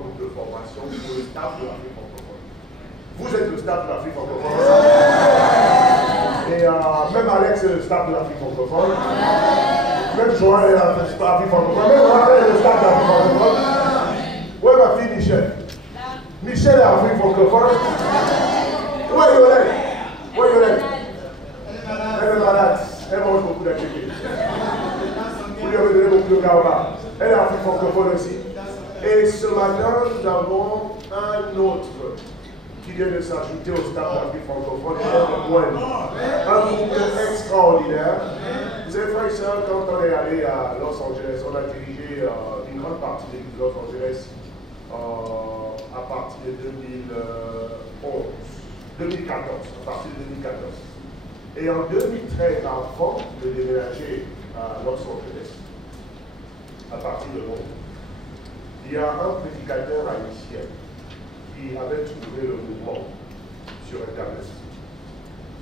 groupe de formation pour le staff de l'Afrique francophone. Vous êtes le staff de l'Afrique francophone. Et même Alex est le staff de l'Afrique francophone. Même Joël est l'Afrique francophone. Même Joël est le staff de l'Afrique francophone. Où est ma fille Michel? Michel est l'Afrique francophone. Où est Yolette? Où est Yolette? Elle est malade. Elle mange beaucoup d'activités. Vous lui avez donné beaucoup de gaba. Elle est l'Afrique francophone aussi. Et ce matin, nous avons un autre qui vient de s'ajouter au staff d'Afrique francophone, un groupe extraordinaire. Vous savez, frères et sœurs, quand on est allé à Los Angeles, on a dirigé une grande partie de l'église de Los Angeles à partir de 2014, à partir de 2014. Et en 2013, avant de déménager à Los Angeles, à partir de Londres, il y a un prédicateur haïtien qui avait trouvé le mouvement sur Internet.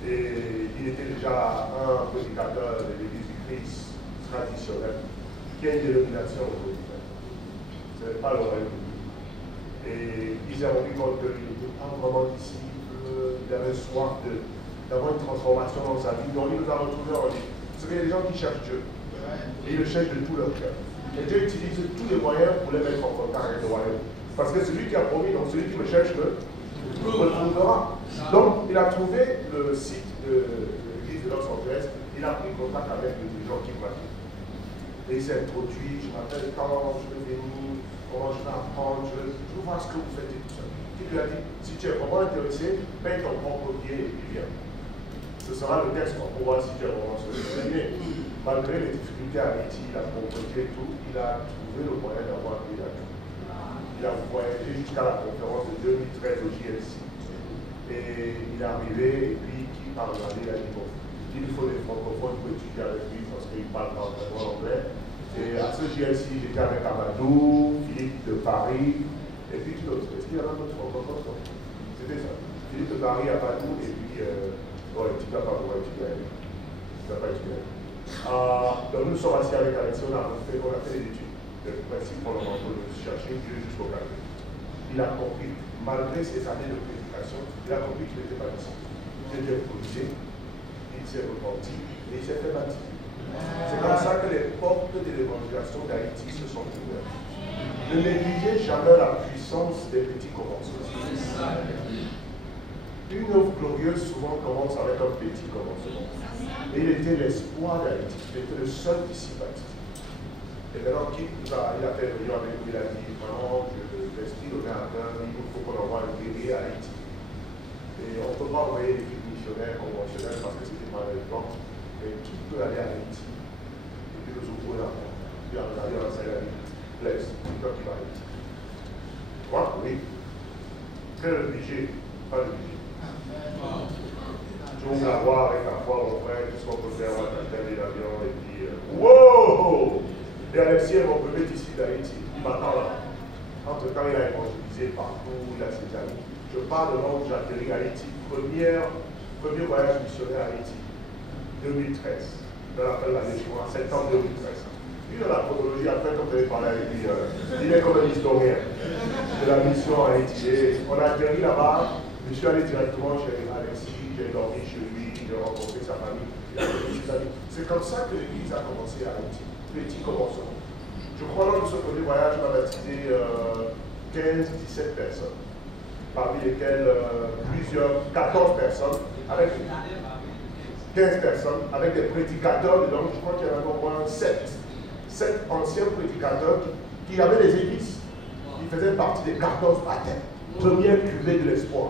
Et il était déjà un prédicateur de l'église du Christ traditionnelle, qui a une dénomination aujourd'hui. Ce n'est pas le Royaume-Uni. Et il s'est rendu compte qu'il n'était pas vraiment disciple, il avait soif d'avoir une transformation dans sa vie. Donc il nous a retrouvés en lui. Parce qu'il y a des gens qui cherchent Dieu. Et ils le cherchent de tout leur cœur. Et Dieu utilise tous les moyens pour les mettre en contact avec le royaume. Parce que celui qui a promis, donc celui qui me cherche, me trouvera. Donc il a trouvé le site de l'église de Los Angeles. Il a pris contact avec les gens qui pratiquent. Et il s'est introduit. Je m'appelle quand je vais venir, comment je vais apprendre, je veux voir ce que vous faites et tout ça. Il lui a dit, si tu es vraiment intéressé, paye ton propre billet et puis viens. Ce sera le test pour voir si tu es vraiment intéressé. Malgré les difficultés à Haïti, la pauvreté et tout, il a trouvé le moyen d'avoir un billet d'avion. Il a voyagé jusqu'à la conférence de 2013 au JLC. Et il est arrivé, et puis qui parle l'anglais, il a dit bon, il faut des francophones pour étudier avec lui parce qu'il parle pas vraiment anglais. Et à ce JLC, j'étais avec Amadou, Philippe de Paris, et puis qui d'autre? Est-ce qu'il y a un autre francophone? C'était ça. Philippe de Paris, Amadou, et puis, tu n'as pas étudié. Tu n'as pas étudié. Donc nous sommes assis avec Alexis, on a fait des études. Le principe fondamental de chercher Dieu jusqu'au calme. Il a compris, malgré ses années de prédication, il a compris qu'il n'était pas disciple. Il était improvisé, il s'est repenti et il s'est fait baptiser. C'est comme ça que les portes de l'évangélisation d'Haïti se sont ouvertes. Ne négligez jamais la puissance des petits commencements. Une œuvre glorieuse souvent commence avec un petit commencement. Et il était l'espoir d'Haïti. Il était le seul disciple haïtien. Et maintenant, il a fait réunion avec nous, il a dit vraiment que l'esprit de Verdun, il faut qu'on envoie un guerrier à Haïti. Et on ne peut pas envoyer des missionnaires conventionnels parce que c'était pas le plan. Mais qui peut aller à Haïti? Et puis nous ouvrons la porte. Puis on a regardé dans sa vie. Laisse, c'est toi qui vas à Haïti. Moi, oui. Quel est le budget? Pas le budget. Tu vas voir avec la foi, mon frère, tout ce qu'on peut faire, on va t'atteindre l'avion et puis. Wow! Et Alexis est mon premier disciple d'Haïti. Il m'attend là. Entre-temps, il a évangélisé partout, il a ses amis. Je pars de Londres, j'atterris à Haïti. Premier voyage missionnaire à Haïti. 2013. Je l'appelle l'année suivante, septembre 2013. Lui, dans la chronologie, après, quand on est parlé avec lui, il est comme un historien de la mission à Haïti. Et on a atterri là-bas. Je suis allé directement chez Alexis, j'ai dormi chez lui, j'ai rencontré sa famille, il a connu ses amis. C'est comme ça que l'église a commencé à Haïti. Petit commencement. Je crois lors de ce premier voyage, on a baptisé 15-17 personnes, parmi lesquelles 14 personnes, avec 15 personnes, avec des prédicateurs dedans. Je crois qu'il y en avait au moins 7 anciens prédicateurs qui avaient des églises. Ils faisaient partie des 14 baptêmes, première cuvée de l'espoir.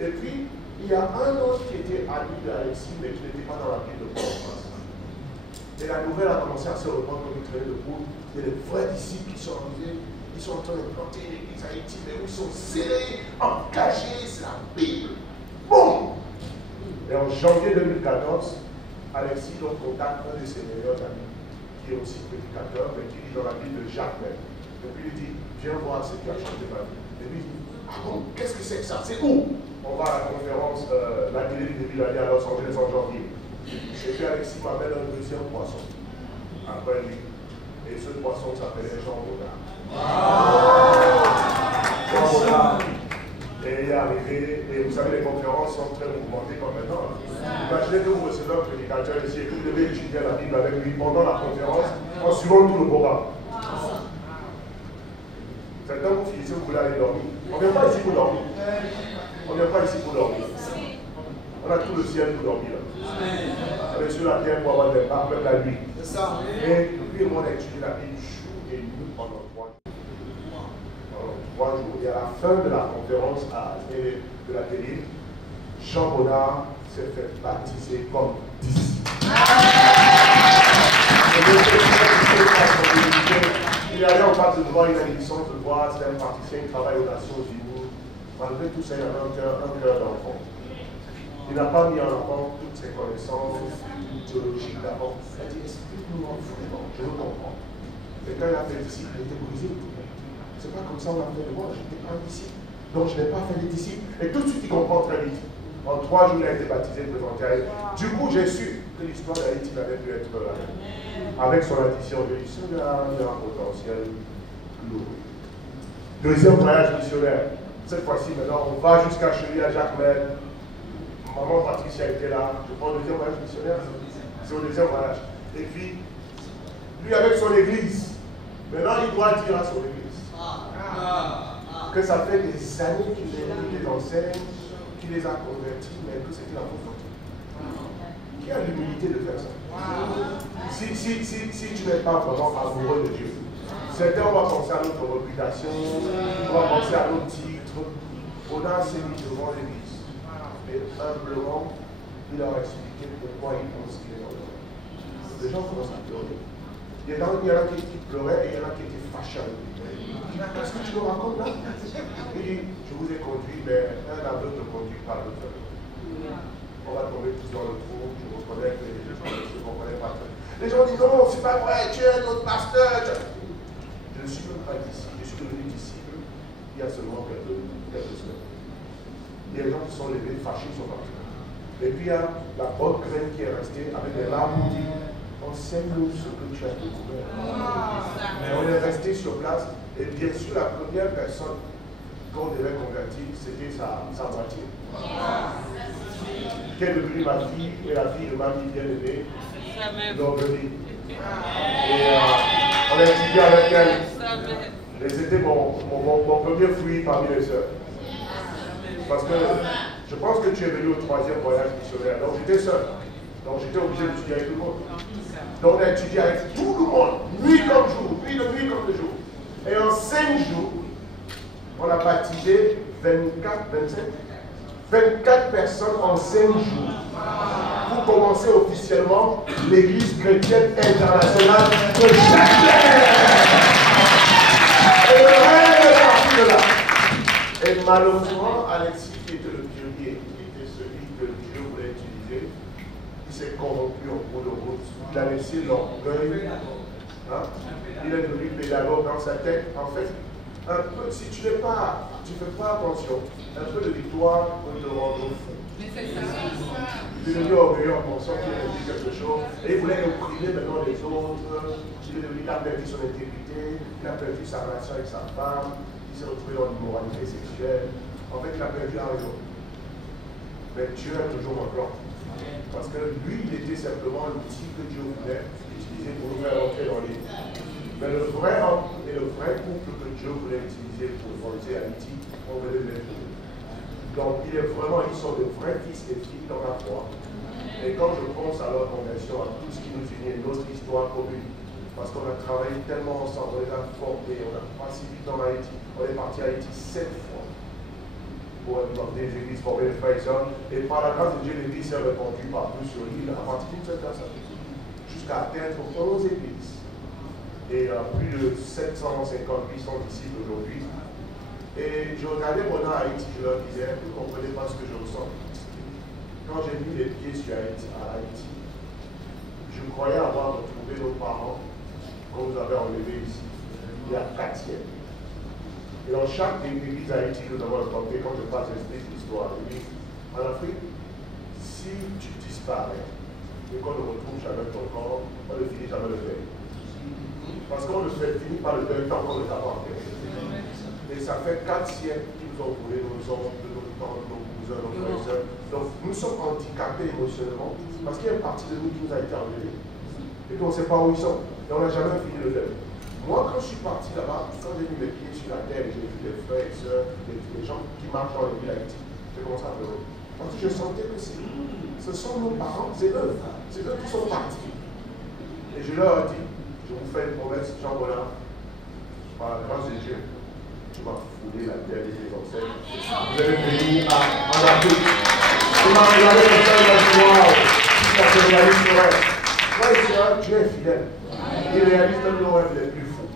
Et puis, il y a un autre qui était ami d'Alexis, mais qui n'était pas dans la ville de Port-au-Prince. Et la nouvelle a commencé à se répandre comme une traînée de poule. Il y a des vrais disciples qui sont arrivés, ils sont en train de planter une église à Haïti, mais où ils sont zélés, engagés, c'est la Bible. Boum! Et en janvier 2014, Alexis donc contacte un de ses meilleurs amis, qui est aussi prédicateur, mais qui vit dans la ville de Jacques-Mel. Et puis il dit, viens voir ce qui a changé ma vie. Et lui, il dit, ah bon, qu'est-ce que c'est que ça? C'est où? On va à la conférence, la télé de Villanée à Los Angeles en janvier. Et puis Alexis m'appelle un deuxième poisson, après lui. Et ce poisson s'appelait Jean Baudard. prédicateur ici et que vous devez étudier la Bible avec lui pendant la conférence en suivant tout le programme. Certains vous finissez, vous voulez aller dormir. On ne vient pas ici pour dormir. On ne vient pas ici pour dormir. On a tout le ciel pour dormir. On est sur la terre pour avoir des barres, même la nuit. Et depuis, on a étudié la Bible jour et nuit pendant 3 jours. Pendant 3 jours. Et à la fin de la conférence de la télé, Jean Bonnard s'est fait baptiser comme disciple. Il est allé en face de droit, il a une licence de droit, c'est un praticien, il travaille aux Nations Unies. Malgré tout ça, il avait un cœur d'enfant. Il n'a pas mis en avant toutes ses connaissances théologiques d'avant. Il a dit, explique-nous vraiment, je veux comprendre. Et quand il a fait disciple, il était brisé. C'est pas comme ça on a fait de moi, je n'étais pas un disciple. Donc je n'ai pas fait des disciples. Et tout de suite, il comprend très vite. En 3 jours, il a été baptisé, présenté à elle. Du coup, j'ai su que l'histoire d'Haïti avait pu être avec son addition de l'issue de un potentiel lourd. Deuxième voyage missionnaire. Cette fois-ci, maintenant, on va jusqu'à Chély à Jacmel. Maman Patricia était là. Je prends le deuxième voyage missionnaire. C'est au deuxième voyage. Et puis, lui avec son église. Maintenant, il doit dire à son église que ça fait des années qu'il les enseigne, qu'il les a convertis, mais que c'était la faute. Qui a l'humilité de faire ça? Si tu n'es pas vraiment amoureux de Dieu, certains vont penser à notre réputation, on va penser à nos titres. On a assez mis devant l'église. Et humblement, il leur a expliqué pourquoi il pense qu'il est dans le monde. Les gens commencent à pleurer. Il y en a qui pleuraient et il y en a qui étaient fâchés avec lui. Qu'est-ce que tu nous racontes là? Il dit, je vous ai conduit, mais un aveugle ne conduit pas l'autre. On va tomber tous dans le trou, je vous connais, mais je ne comprenais pas. Les gens disent, non, c'est pas vrai, tu es notre pasteur. Je ne suis même pas disciple, je suis devenu disciple il y a seulement quelques semaines. Il y a des gens qui sont levés, fâchés, sont partis. Et puis il y a la bonne graine qui est restée avec des larmes pour dire, enseigne-nous ce que tu as découvert. Mais on est resté sur place. Et bien sûr, la première personne qu'on devait convertir, c'était sa moitié. Qui est devenue ma fille et la fille de ma vie bien-aimée, Laurelie. Et on a étudié avec elle. Et c'était mon premier fruit parmi les sœurs. Parce que je pense que tu es venu au 3e voyage missionnaire. Donc j'étais seul. Donc j'étais obligé d'étudier avec tout le monde. Donc on a étudié avec tout le monde, nuit comme jour, nuit comme le jour. Et en 5 jours, on a baptisé 24 personnes en 5 jours. Pour commencer officiellement l'Église chrétienne internationale de Jacmel. Et le rêve est parti de là. Et malheureusement, Alexis, qui était le pionnier, qui était celui que Dieu voulait utiliser, il s'est corrompu en cours de route. Il a laissé l'orgueil. Il est devenu pédagogue dans sa tête. En fait, un peu, si tu ne fais pas attention, un peu de victoire peut te rendre fou. Il est devenu orgueilleux en pensant qu'il a dit quelque chose. Et il voulait opprimer maintenant les autres. Il a perdu son intégrité. Il a perdu sa relation avec sa femme. Il s'est retrouvé dans l'immoralité sexuelle. En fait, il a perdu la raison. Mais Dieu a toujours un plan. Parce que lui, il était simplement l'outil que Dieu voulait utiliser pour nous faire entrer dans l'île. Mais le vrai homme et le vrai couple que Dieu voulait utiliser pour forger Haïti, on venait de les trouver. Donc, ils sont de vrais fils et filles dans la foi. Et quand je pense à leur conversion, à tout ce qui nous unit, notre histoire commune, parce qu'on a travaillé tellement ensemble, on les a formés, on a passé 8 ans à Haïti, on est parti à Haïti 7 fois pour des églises formées de frères et sœurs. Et par la grâce de Dieu, l'église s'est répandue partout sur l'île à partir d'une seule personne, jusqu'à atteindre 11 églises. Et plus de 750-800 disciples aujourd'hui. Et je regardais mon nom à Haïti, je leur disais, vous ne comprenez pas ce que je ressens. Quand j'ai mis les pieds sur Haïti, je croyais avoir retrouvé nos parents qu'on nous avait enlevés ici, il y a 4 siècles. Et dans chaque église d'Haïti que nous avons rencontré, quand je passe l'histoire, je dis, en Afrique, si tu disparais et qu'on ne retrouve jamais ton corps, on ne finit jamais le deuil. Parce qu'on ne finit pas le deuil tant qu'on ne t'a pas enterré. Et ça fait 4 siècles qu'ils nous ont brûlé nos ombres de nos tantes, nos cousins, nos frères et sœurs. Donc nous sommes handicapés émotionnellement parce qu'il y a une partie de nous qui nous a été enlevée et qu'on ne sait pas où ils sont. Et on n'a jamais fini le deuil. Moi, quand je suis parti là-bas, quand j'ai mis mes pieds sur la terre et j'ai vu les frères et sœurs, les gens qui marchent dans les villes d'Haïti, j'ai commencé à pleurer. Parce que je sentais que ce sont nos parents, c'est eux qui sont partis. Et je leur ai dit, je vous fais une promesse, Jean-Roland, par la grâce de Dieu, tu m'as foulé la terre de tes ancêtres. Vous allez venir en Afrique. Tu m'as regardé comme ça, il m'a dit, waouh, ça se réalise sur elle. Frère et sœur, Dieu est fidèle. Il réalise même nos rêves les plus fous.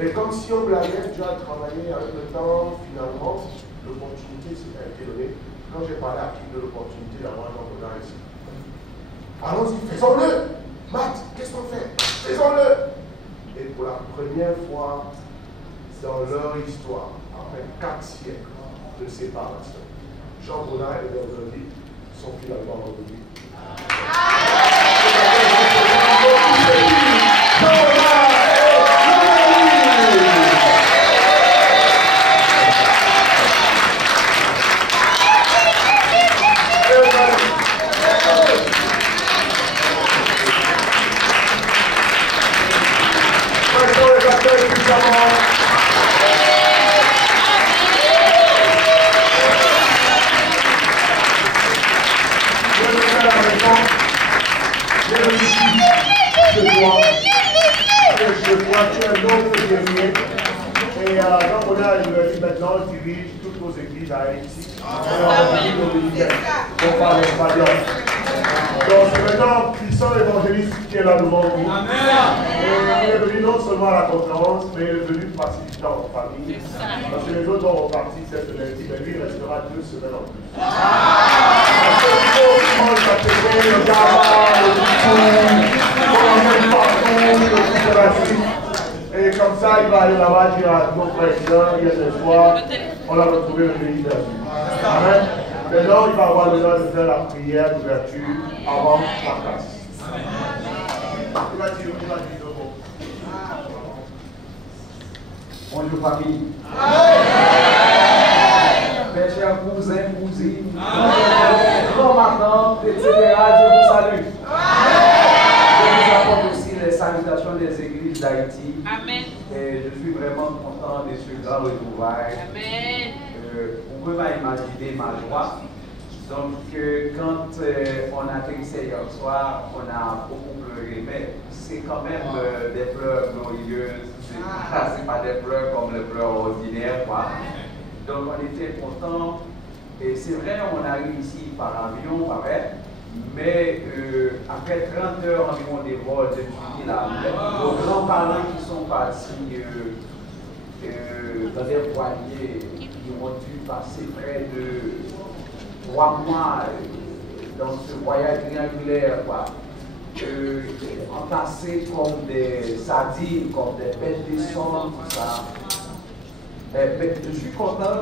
Et comme si on blaguait, Dieu a travaillé avec le temps, finalement, l'opportunité a été donnée. Quand j'ai parlé à qui de l'opportunité d'avoir un Jean-Roland ici. Allons-y, faisons-le. Matt, qu'est-ce qu'on fait? Faisons-le. Et pour la première fois dans leur histoire, après 4 siècles de séparation, Jean-Roland et Veronique sont finalement revenus. Parce que les autres ont parti cette lundi, mais lui il restera 2 semaines en plus. Parce que il mange sa télé, le gamin, le tout, partout, et comme ça il va aller là-bas dire à nos frères et sœurs, hier soir, on a retrouvé le pays perdu. Amen. Maintenant il va avoir le temps de faire la prière d'ouverture avant la classe. Il va dire 2 mots. Bonjour famille. Mes chers cousins, cousines, grands-mamans, etc., je vous salue. Je vous apporte aussi les salutations des églises d'Haïti. Amen. Et je suis vraiment content de ce grand retrouvaille. Amen. On ne peut pas imaginer ma joie. Donc, quand on a atterrissé hier soir, on a beaucoup pleuré, mais c'est quand même des pleurs glorieuses. C'est pas des pleurs comme les pleurs ordinaires, quoi. Donc, on était contents. Et c'est vrai, on arrive ici par avion, pareil. Mais après 30 heures environ des vols, je suis là. Nos grands-parents qui sont partis dans des foyers, qui ont dû passer près de 3 mois dans ce voyage triangulaire, quoi. Entassés comme des sardines, comme des bêtes de sang, tout ça. Mais je suis content.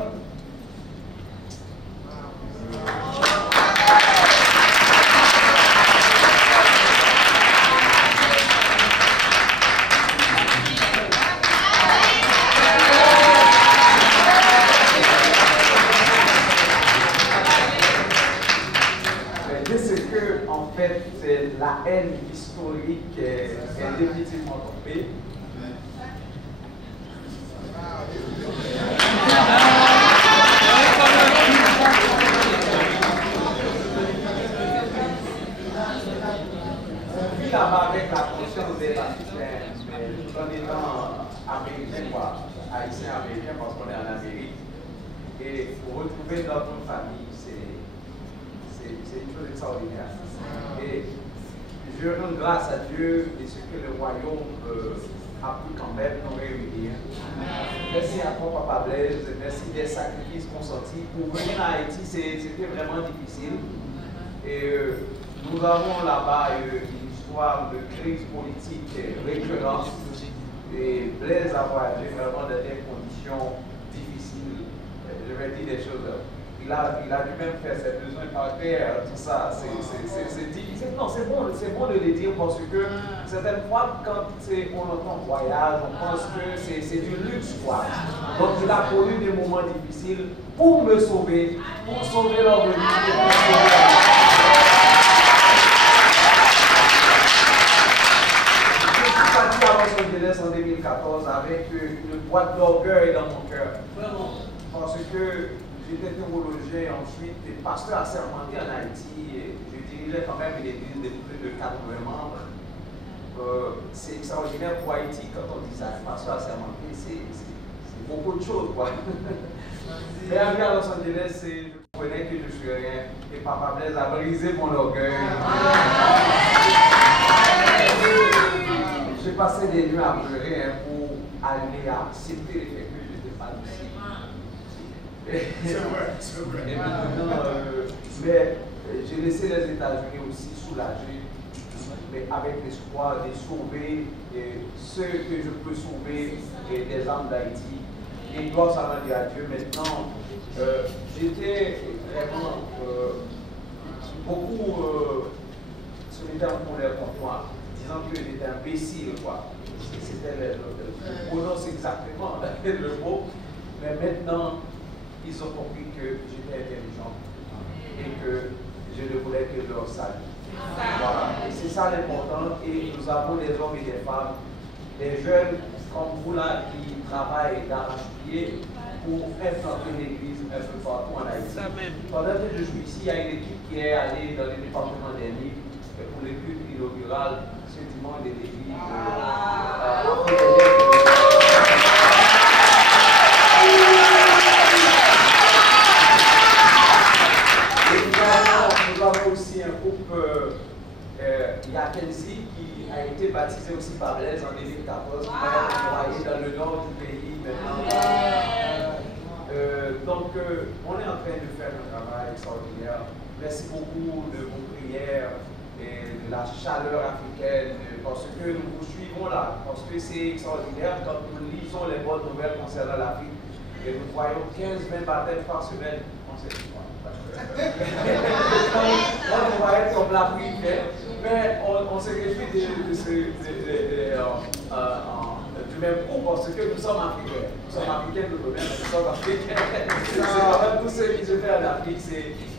La haine historique est définitivement tombée. On vit là-bas avec la conscience des Haïtiens, mais tout en étant américain, quoi, haïtien américain parce qu'on est en Amérique. Et pour retrouver notre famille, c'est une chose extraordinaire. Et je rends grâce à Dieu de ce que le royaume a pu quand même nous réunir. Merci à toi, Papa Blaise. Merci des sacrifices consentis. Pour venir à Haïti, c'était vraiment difficile. Et nous avons là-bas une histoire de crise politique récurrente. Et Blaise a voyagé vraiment dans des conditions difficiles. Je vais dire des choses il a lui-même fait ses besoins par terre, tout ça, c'est difficile. Non, c'est bon de le dire parce que certaines fois, quand on entend voyage, on pense que c'est du luxe, quoi. Donc, il a connu des moments difficiles pour me sauver, pour sauver leur vie. Je suis parti à Los Angeles en 2014 avec une boîte d'orgueil dans mon cœur. Vraiment. Parce que j'étais théologien, ensuite pasteur assermenté en Haïti, et je dirigeais quand même une église de plus de 80 membres. C'est extraordinaire pour Haïti quand on dit ça, pasteur assermenté, c'est beaucoup de choses, quoi. Mais arrivé à Los Angeles, je connais que je suis rien, et Papa Blaise a brisé mon orgueil. J'ai passé des nuits à pleurer pour aller accepter le fait que je n'étais pas ici. C'est vrai. Et maintenant, mais j'ai laissé les États-Unis aussi soulagés, mais avec l'espoir de sauver ceux que je peux sauver des âmes d'Haïti. Et gloire ça m'a dit à Dieu. Maintenant, j'étais vraiment beaucoup sur les termes pour l'air contre moi, disant que j'étais imbécile, quoi. C'était le prononce exactement le mot, mais maintenant, ils ont compris que j'étais intelligent et que je ne voulais que leur salut. Voilà. Et c'est ça l'important. Et nous avons des hommes et des femmes, des jeunes comme vous là qui travaillent d'arrache-pied pour implanter l'église un peu partout en Haïti. Pendant que je suis ici, il y a une équipe qui est allée dans le département des Nîmes pour le culte inaugural ce dimanche de l'église. Nous avons aussi un groupe, Yakenzi, qui a été baptisé aussi par Blaise en 2014, qui va être envoyé dans le nord du pays maintenant. Donc, on est en train de faire un travail extraordinaire. Merci beaucoup de vos prières et de la chaleur africaine, parce que nous vous suivons là, parce que c'est extraordinaire quand nous lisons les bonnes nouvelles concernant l'Afrique et nous voyons 15-20 baptêmes par semaine. On sait pas. On va être comme l'Afrique, mais on se réjouit du même coup parce que nous sommes africains. Nous sommes africains de nous-mêmes, nous sommes africains. C'est quand même tout ce qui se fait en Afrique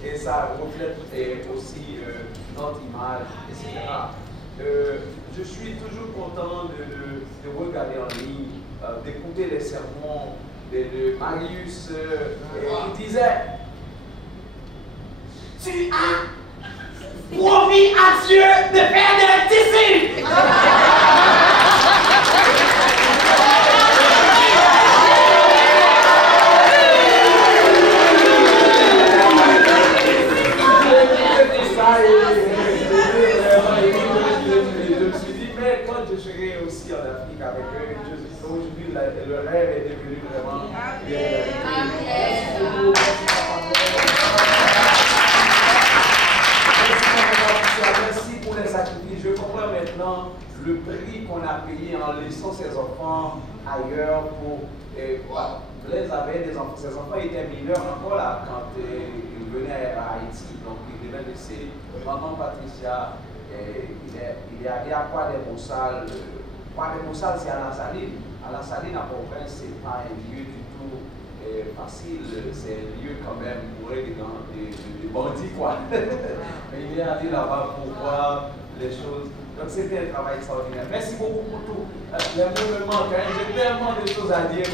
et ça reflète aussi notre image, etc. Je suis toujours content de regarder en ligne, d'écouter les sermons de Marius qui disait: tu as promis à Dieu de faire des disciples. Je me suis dit, mais quand je serai aussi en Afrique avec eux, aujourd'hui le rêve est devenu vraiment Merci pour les sacrifices. Je comprends maintenant le prix qu'on a payé en laissant ses enfants ailleurs pour. Blaise avait des enfants. Ses enfants étaient mineurs encore là quand il venait à Haïti. Donc il devait laisser maman Patricia. Il est allé à Croix-des-Maussales. Croix-des-Maussales, c'est à la Saline. À la Saline, à Port-au-Prince, ce n'est pas un lieu du tout facile. C'est un lieu quand même bourré de bandits, quoi. Mais il est allé là-bas pour voir les choses. Donc c'était un travail extraordinaire. Merci beaucoup pour tout. Les mots me manquent, hein. J'ai tellement de choses à dire.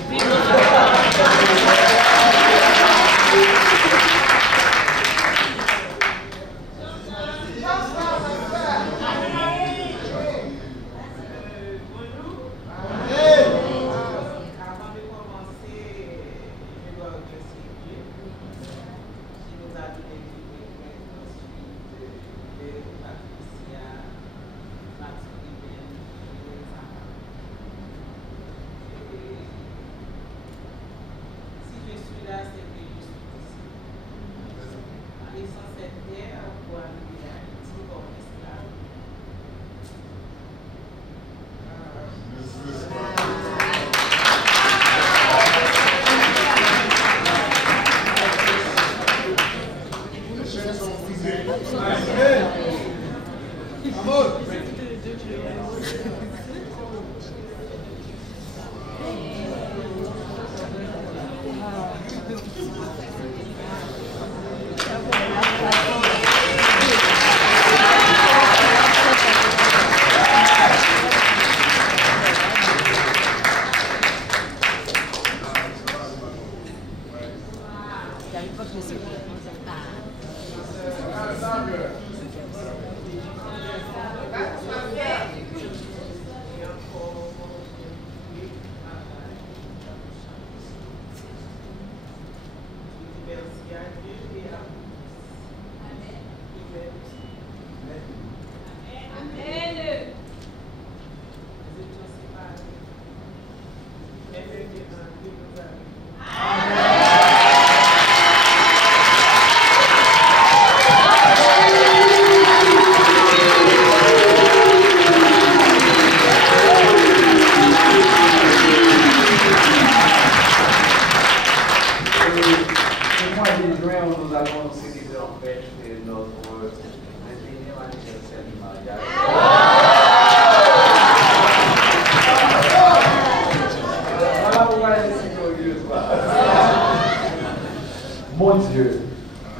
Mon Dieu,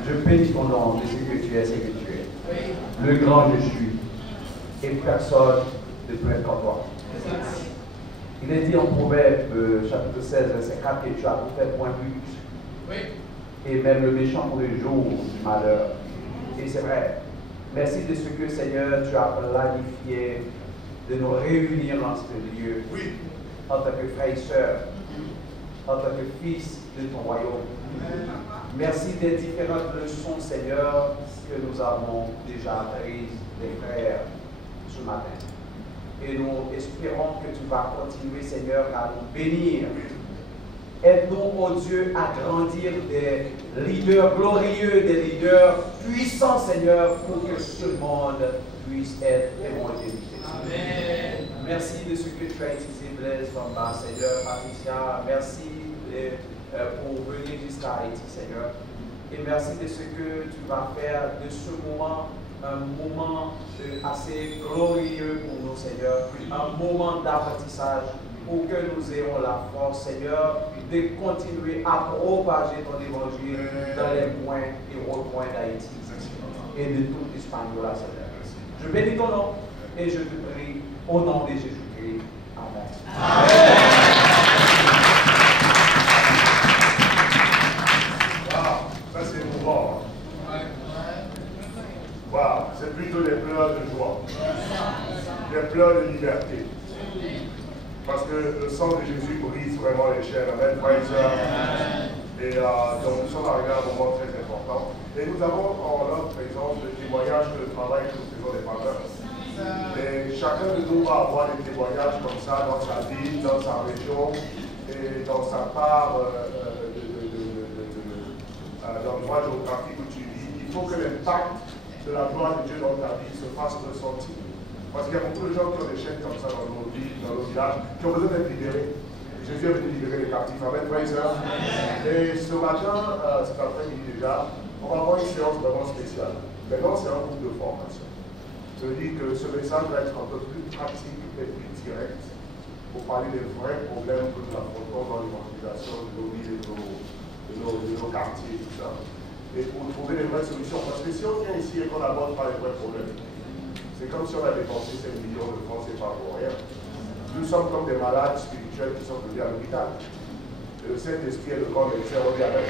je bénis ton nom de ce que tu es, ce que tu es. Le grand je suis. Et personne ne peut être comme toi. Il est dit en Proverbe, chapitre 16, verset 4, que tu as tout fait point but. Et même le méchant pour le jour du malheur. Et c'est vrai. Merci de ce que, Seigneur, tu as planifié de nous réunir dans ce lieu. En tant que frères et sœurs, en tant que fils de ton royaume. Merci des différentes leçons, Seigneur, que nous avons déjà apprises des frères ce matin. Et nous espérons que tu vas continuer, Seigneur, à nous bénir. Aide-nous, oh Dieu, à grandir des leaders glorieux, des leaders puissants, Seigneur, pour que ce monde puisse être évangélisé. Amen. Merci de ce que tu as utilisé, Blaise, Bamba, Seigneur, Patricia. Merci pour venir jusqu'à Haïti, Seigneur. Et merci de ce que tu vas faire de ce moment un moment assez glorieux pour nous, Seigneur. Un moment d'apprentissage pour que nous ayons la force, Seigneur, de continuer à propager ton évangile dans les coins et recoins d'Haïti et de toute l'Hispaniola, Seigneur. Je bénis ton nom et je te prie au nom de Jésus-Christ. Amen. Amen. Ça c'est émouvant. Wow, c'est plutôt des pleurs de joie, des pleurs de liberté. Parce que le sang de Jésus brise vraiment les chaînes. Amen, frères et sœurs. Et donc nous sommes arrivés à un moment très important. Et nous avons en notre présence le témoignage de travail que nous faisons des pasteurs. Et chacun de nous va avoir des témoignages comme ça dans sa ville, dans sa région et dans sa part l'endroit géographique où tu vis. Il faut que l'impact de la gloire de Dieu dans ta vie se fasse ressentir. Parce qu'il y a beaucoup de gens qui ont des chaînes comme ça dans nos villes, dans nos villages, qui ont besoin d'être libérés. Jésus est venu libérer les captifs. Amen, frères et sœurs. Et ce matin, cet après-midi déjà, on va avoir une séance vraiment spéciale. Maintenant, c'est un groupe de formation. Je dis que ce message va être un peu plus pratique et plus direct pour parler des vrais problèmes que nous affrontons dans l'évangélisation de nos villes et de nos quartiers, tout ça. Et pour trouver les vraies solutions. Parce que si on vient ici et qu'on n'aborde pas les vrais problèmes, c'est comme si on avait dépensé 5 millions de francs CFA pour rien. Nous sommes comme des malades spirituels qui sont venus à l'hôpital. Et le Saint-Esprit est le grand médecin, on dit Amen.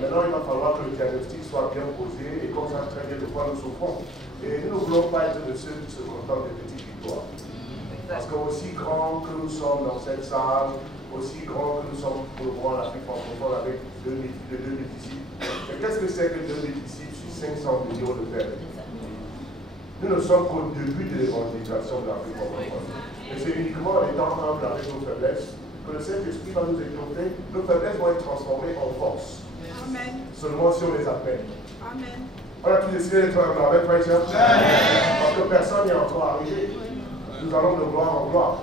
Maintenant, il va falloir que le diagnostic soit bien posé et qu'on sache très bien de quoi nous souffrons. Et nous ne voulons pas être de ceux qui se contentent des petites victoires. Parce qu'aussi grand que nous sommes dans cette salle, aussi grand que nous sommes pour le voir l'Afrique francophone avec 2000 disciples. Mais qu'est-ce que c'est que 2000 disciples sur 500 millions de peuples? Nous ne sommes qu'au début de l'évangélisation de l'Afrique francophone. Et c'est uniquement en étant humble avec nos faiblesses que le Saint-Esprit va nous étoffer. Nos faiblesses vont être transformées en force. Amen. Seulement si on les appelle. Amen. On a tous essayé d'être humble avec frères et sœurs. Parce que personne n'est encore arrivé. Nous allons de gloire en gloire.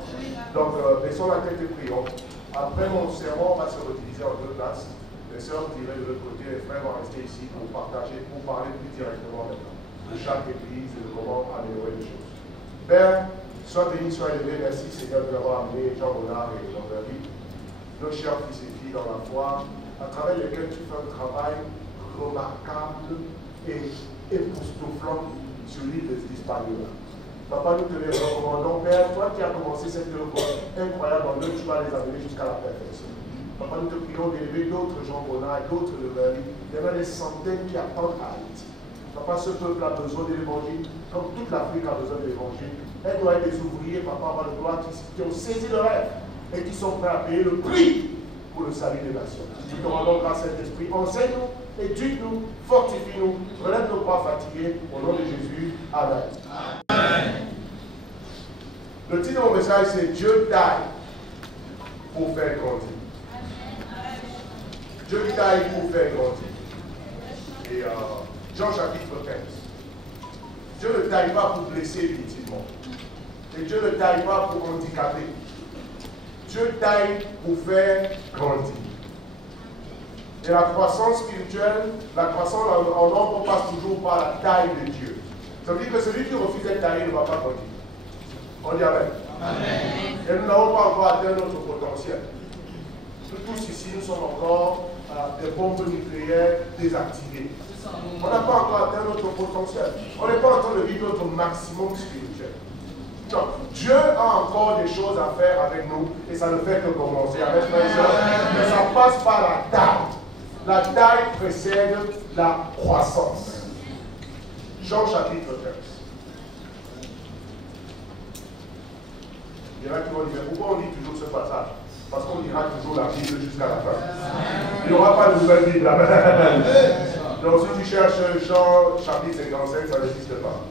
Donc, baissons la tête et prions. Après mon sermon, on va se rediriger en deux classes. Les sœurs diraient de l'autre côté, les frères vont rester ici pour partager, pour parler plus directement maintenant de chaque église et de comment améliorer les choses. Père, sois béni, sois élevé. Merci Seigneur de nous avoir amené Jean Bonnard et Jean-David, nos chers fils et filles dans la foi. à travers lesquels tu fais un travail remarquable et époustouflant sur l'île d'Hispaniola. Papa, nous te les recommandons. Père, toi qui as commencé cette œuvre incroyable en eux, tu vas les amener jusqu'à la perfection. Papa, nous te prions d'élever d'autres Jean Bonnat, d'autres de Verly. Il y en a des centaines qui attendent à Haïti. Papa, ce peuple a besoin de l'évangile, comme toute l'Afrique a besoin de l'évangile. Elle doit être des ouvriers, papa, par le droit, qui ont saisi le rêve et qui sont prêts à payer le prix pour le salut des nations. Nous te rendons grâce à cet esprit. Enseigne-nous, éduque-nous, fortifie-nous, relève nos bras fatigués. Au nom de Jésus. Amen. Amen. Le titre de mon message, c'est Dieu taille pour faire grandir. Dieu taille pour faire grandir. Et Jean chapitre 15. Dieu ne taille pas pour blesser inutilement. Et Dieu ne taille pas pour handicaper. Dieu taille pour faire grandir. Et la croissance spirituelle, la croissance en homme, passe toujours par la taille de Dieu. Ça veut dire que celui qui refuse d'être taillé ne va pas grandir. On dit Amen. Amen. Et nous n'avons pas encore atteint notre potentiel. Nous tous ici, nous sommes encore des bombes nucléaires désactivées. On n'a pas encore atteint notre potentiel. On n'est pas en train de vivre notre maximum spirituel. Non, Dieu a encore des choses à faire avec nous et ça ne fait que commencer. Avec frères et sœurs, mais ça passe par la taille. La taille précède la croissance. Jean chapitre 15. Il y en a qui vont dire, pourquoi on lit toujours ce passage? Parce qu'on lira toujours la Bible jusqu'à la fin. Il n'y aura pas de nouvelle Bible. Donc si tu cherches Jean chapitre 55, ça n'existe pas.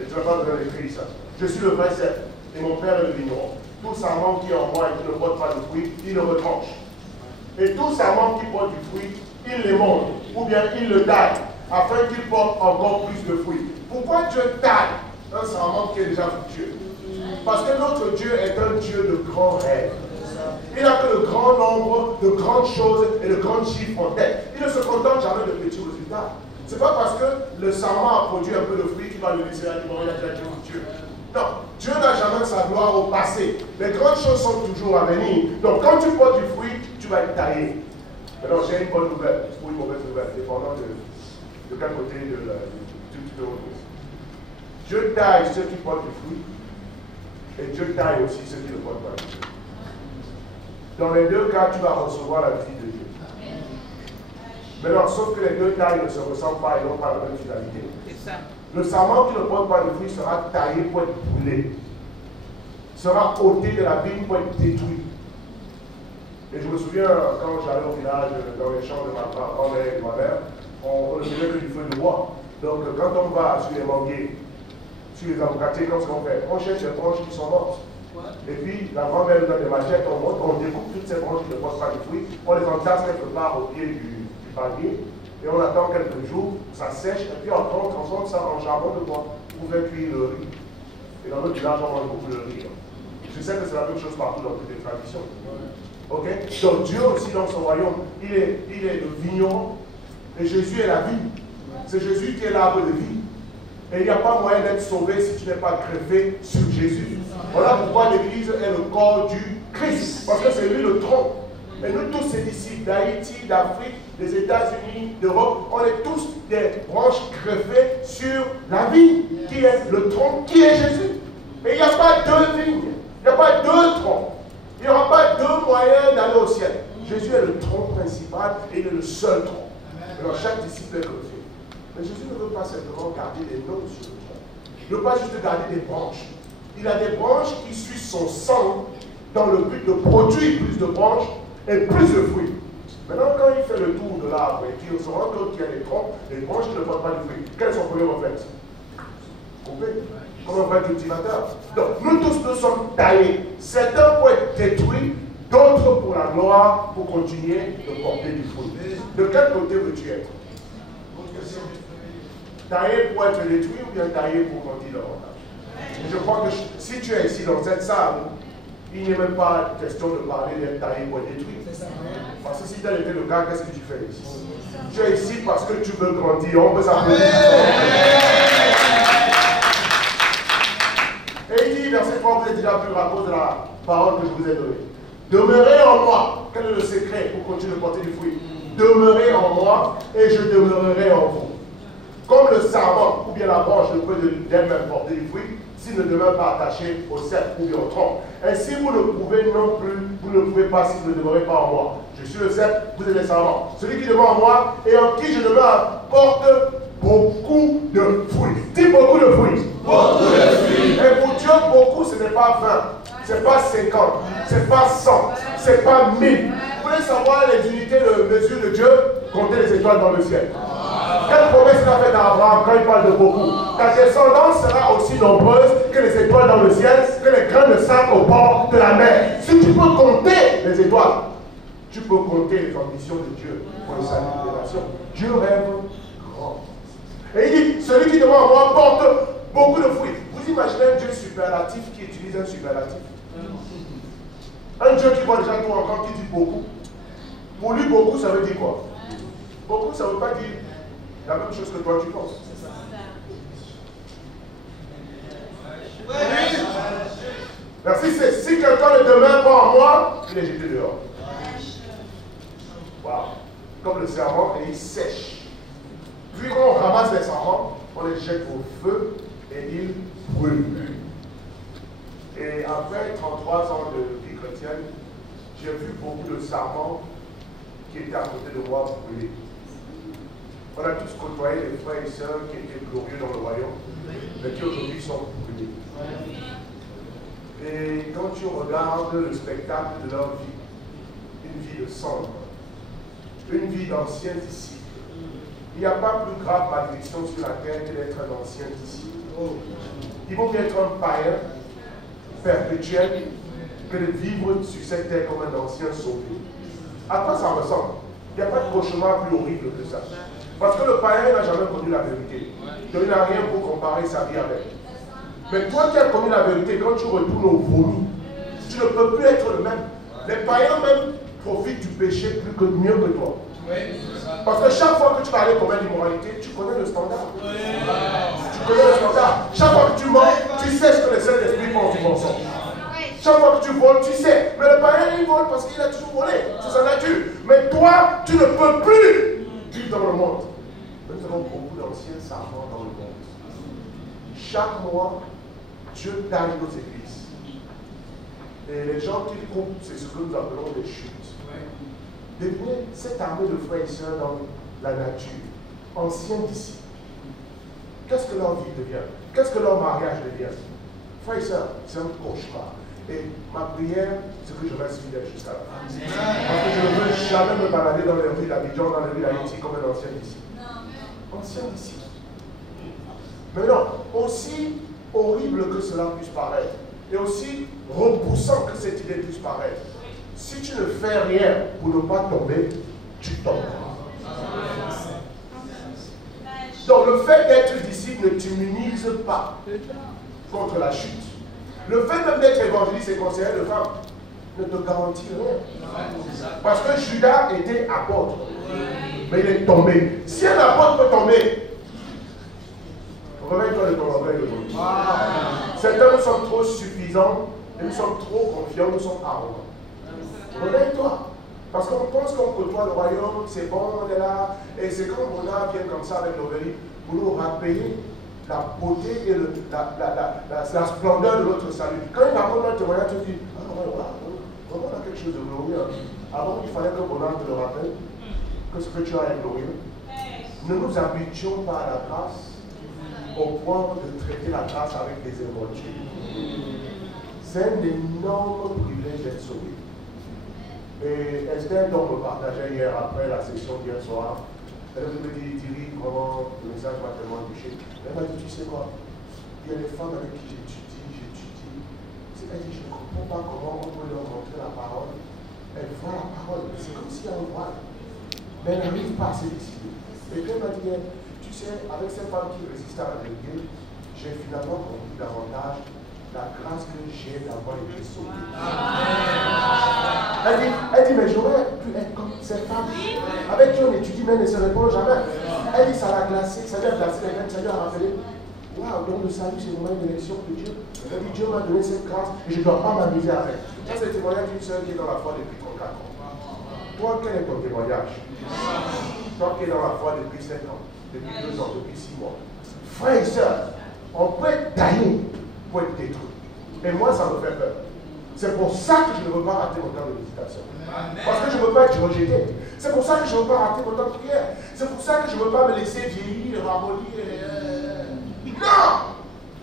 Et tu ne vas pas besoin d'écrire ça. Je suis le vrai cep, et mon père est le vigneron. Tout sarment qui est en moi et qui ne porte pas de fruit, il le retranche. Et tout sarment qui porte du fruit, il les monte, ou bien il le taille, afin qu'il porte encore plus de fruits. Pourquoi Dieu taille un sarment qui est déjà fructueux? Parce que notre Dieu est un Dieu de grands rêves. Il n'a que de grand nombre, de grandes choses et de grands chiffres en tête. Il ne se contente jamais de petits résultats. Ce n'est pas parce que le sarment a produit un peu de fruits qu'il va le laisser à dire, il a déjà été fructueux. Non, Dieu n'a jamais sa gloire au passé. Les grandes choses sont toujours à venir. Donc quand tu portes du fruit, tu vas être taillé. Alors j'ai une bonne nouvelle, ou une mauvaise nouvelle, dépendant de quel côté tu te retrouves. Dieu taille ceux qui portent du fruit, et Dieu taille aussi ceux qui ne portent pas du fruit. Dans les deux cas, tu vas recevoir la vie de Dieu. Maintenant, sauf que les deux tailles ne se ressemblent pas et n'ont pas la même finalité. C'est ça. Le sarment qui ne porte pas de fruit sera taillé pour être brûlé, sera ôté de la vigne pour être détruit. Et je me souviens, quand j'allais au village, dans les champs de ma grand-mère et de ma mère, on ne faisait que du feu de bois. Donc, quand on va sur les manguiers, sur les avocatiers, comme ce qu'on fait, on cherche les branches qui sont mortes. Et puis, la grand-mère nous donne des machettes, on monte, on découpe toutes ces branches qui ne portent pas de fruits, on les entasse quelque part au pied du panier, et on attend quelques jours, ça sèche, et puis après on transforme ça en charbon de bois pour faire cuire le riz. Et dans notre village, on mange beaucoup de riz. Je sais que c'est la même chose partout dans toutes les traditions. Ok? Donc Dieu aussi dans son royaume, il est le vigneron, et Jésus est la vie. C'est Jésus qui est l'arbre de vie. Et il n'y a pas moyen d'être sauvé si tu n'es pas greffé sur Jésus. Voilà pourquoi l'Église est le corps du Christ, parce que c'est lui le tronc. Et nous tous, ces disciples d'Haïti, d'Afrique, des États-Unis, d'Europe, on est tous des branches greffées sur la vigne, qui est le tronc, qui est Jésus. Et il n'y a pas deux vignes, il n'y a pas deux troncs. Il n'y aura pas deux moyens d'aller au ciel. Jésus est le tronc principal et il est le seul tronc. Alors chaque disciple est greffé. Mais Jésus ne veut pas simplement garder des noms sur le tronc. Il ne veut pas juste garder des branches. Il a des branches qui suivent son sang dans le but de produire plus de branches et plus de fruits. Maintenant, quand il fait le tour de l'arbre et qu'il se rend compte qu'il y a des troncs, les branches qui ne portent pas de fruits, quel est son premier réflexe? Couper. Comme un vrai cultivateur. Donc, nous tous, nous sommes taillés. Certains pour être détruits, d'autres pour la gloire, pour continuer de porter du fruit. De quel côté veux-tu être? Taillé pour être détruit ou bien taillé pour grandir davantage? Je crois que si tu es ici dans cette salle, il n'est même pas question de parler d'être taillé pour être détruit. Parce que si tel était le cas, qu'est-ce que tu fais ici? Tu es ici parce que tu veux grandir. On peut s'applaudir. Et il dit, verset 3, vous êtes déjà pur à cause de la parole que je vous ai donnée. Demeurez en moi. Quel est le secret pour continuer de porter du fruit? Demeurez en moi et je demeurerai en vous. Comme le sarment ou bien la branche ne peut d'elle-même porter du fruit s'il ne demeure pas attaché au cep ou bien au tronc. Ainsi vous ne pouvez non plus, vous ne pouvez pas si vous ne demeurez pas en moi. Je suis le cep, vous êtes les sarments. Celui qui demeure en moi et en qui je demeure porte beaucoup de fruits. Dis beaucoup de fruits. Beaucoup de fruits. Et pour Dieu, beaucoup, ce n'est pas 20, ce n'est pas 50, ce n'est pas 100, ce n'est pas 1000. Vous voulez savoir les unités de mesure de Dieu? Comptez les étoiles dans le ciel. Quelle promesse il a faite à Abraham quand il parle de beaucoup? Ta descendance sera aussi nombreuse que les étoiles dans le ciel, que les grains de sable au bord de la mer. Si tu peux compter les étoiles, tu peux compter les ambitions de Dieu pour le salut des nations. Dieu rêve grand. Et il dit, celui qui demeure en moi porte beaucoup de fruits. Vous imaginez un Dieu superlatif qui utilise un superlatif? Un Dieu qui voit déjà tout encore, qui dit beaucoup. Pour lui, beaucoup, ça veut dire quoi? Beaucoup, ça ne veut pas dire la même chose que toi tu penses. Merci, c'est si quelqu'un ne demeure pas en moi, il est jeté dehors. Wow. Comme le serment, et il sèche. Puis quand on ramasse les serments, on les jette au feu et ils brûlent. Et après 33 ans de vie chrétienne, j'ai vu beaucoup de serments qui étaient à côté de moi brûler. On a tous côtoyé des frères et sœurs qui étaient glorieux dans le royaume, mais qui aujourd'hui sont brûlés. Et quand tu regardes le spectacle de leur vie, une vie de cendre, une vie d'ancien disciple, il n'y a pas plus grave malédiction sur la terre que d'être un ancien disciple. Il vaut mieux être un païen perpétuel que de vivre sur cette terre comme un ancien sauvé. À quoi ça ressemble? Il n'y a pas de cauchemar plus horrible que ça. Parce que le païen n'a jamais connu la vérité. Donc il n'a rien pour comparer sa vie avec. Mais toi qui as connu la vérité, quand tu retournes au vomi, tu ne peux plus être le même. Les païens même profitent du péché mieux que toi. Parce que chaque fois que tu vas aller commettre l'immoralité, tu connais le standard. Tu connais le standard. Chaque fois que tu mens, tu sais ce que le Saint-Esprit pense du mensonge. Chaque fois que tu voles, tu sais. Mais le païen, il vole parce qu'il a toujours volé. C'est sa nature. Mais toi, tu ne peux plus vivre dans le monde. Nous avons beaucoup d'anciens serments dans le monde. Chaque mois, Dieu taille nos églises. Et les gens qui coupent, c'est ce que nous appelons des chutes. Devenez cette armée de frères et sœurs dans la nature. Anciens disciples. Qu'est-ce que leur vie devient? Qu'est-ce que leur mariage devient? Frères et sœurs, c'est un cauchemar. Et ma prière, c'est que je reste fidèle jusqu'à la fin. Parce que je ne veux jamais me balader dans les rues d'Abidjan, dans les rues d'Haïti comme un ancien disciple. Ancien disciple. Maintenant, aussi horrible que cela puisse paraître, et aussi repoussant que cette idée puisse paraître, si tu ne fais rien pour ne pas tomber, tu tombes. Donc le fait d'être disciple ne t'immunise pas contre la chute. Le fait même d'être évangéliste et conseiller de femmes ne te garantit rien. Parce que Judas était apôtre, mais il est tombé. Si un apôtre peut tomber, réveille-toi de ton orgueil aujourd'hui. Certains nous sommes trop suffisants, et nous sommes trop confiants, nous sommes arrogants. Réveille-toi. Parce qu'on pense qu'on côtoie le royaume, c'est bon, on est là. Et c'est quand on vient comme ça avec l'oreille pour nous rappeler la beauté et la splendeur de notre salut. Quand il raconte notre témoignage, tu te dis, ah ouais, vraiment on a quelque chose de glorieux. Avant, il fallait que Bonheur te le rappelle, que ce que tu as est glorieux. Ne nous habituons pas à la grâce au point de traiter la grâce avec des involtures. C'est un énorme privilège d'être sauvé. Et Esther, dont me partageait hier après la session d'hier soir, elle me dit, Thierry, vraiment, le message m'a tellement touché. Elle m'a dit, tu sais quoi, il y a des femmes avec qui j'étudie. Elle dit, je ne comprends pas comment on peut leur montrer la parole. Elle voit la parole, c'est comme si elle voit. Mais elle n'arrive pas à se décider. Et puis elle m'a dit, tu sais, avec ces femmes qui résistent à la vérité, j'ai finalement compris davantage la grâce que j'ai d'avoir été sauvé. Elle dit, mais j'aurais pu être comme cette femme avec qui on étudie, mais elle ne se répond jamais. Elle dit, ça l'a glacé, ça lui a glacé les veines, ça lui a rappelé. Waouh, donc le salut, c'est vraiment une élection de Dieu. Dieu m'a donné cette grâce et je ne dois pas m'amuser avec. Ça, c'est le témoignage d'une sœur qui est dans la foi depuis 34 ans. Toi, quel est ton témoignage? Toi qui es dans la foi depuis 7 ans, depuis 2 ans, depuis 6 mois. Frères et sœurs, on peut être taillé pour être détruit. Et moi, ça me fait peur. C'est pour ça que je ne veux pas rater mon temps de méditation. Parce que je ne veux pas être rejeté. C'est pour ça que je ne veux pas rater mon temps de prière. C'est pour ça que je ne veux pas me laisser vieillir, ramollir. Non!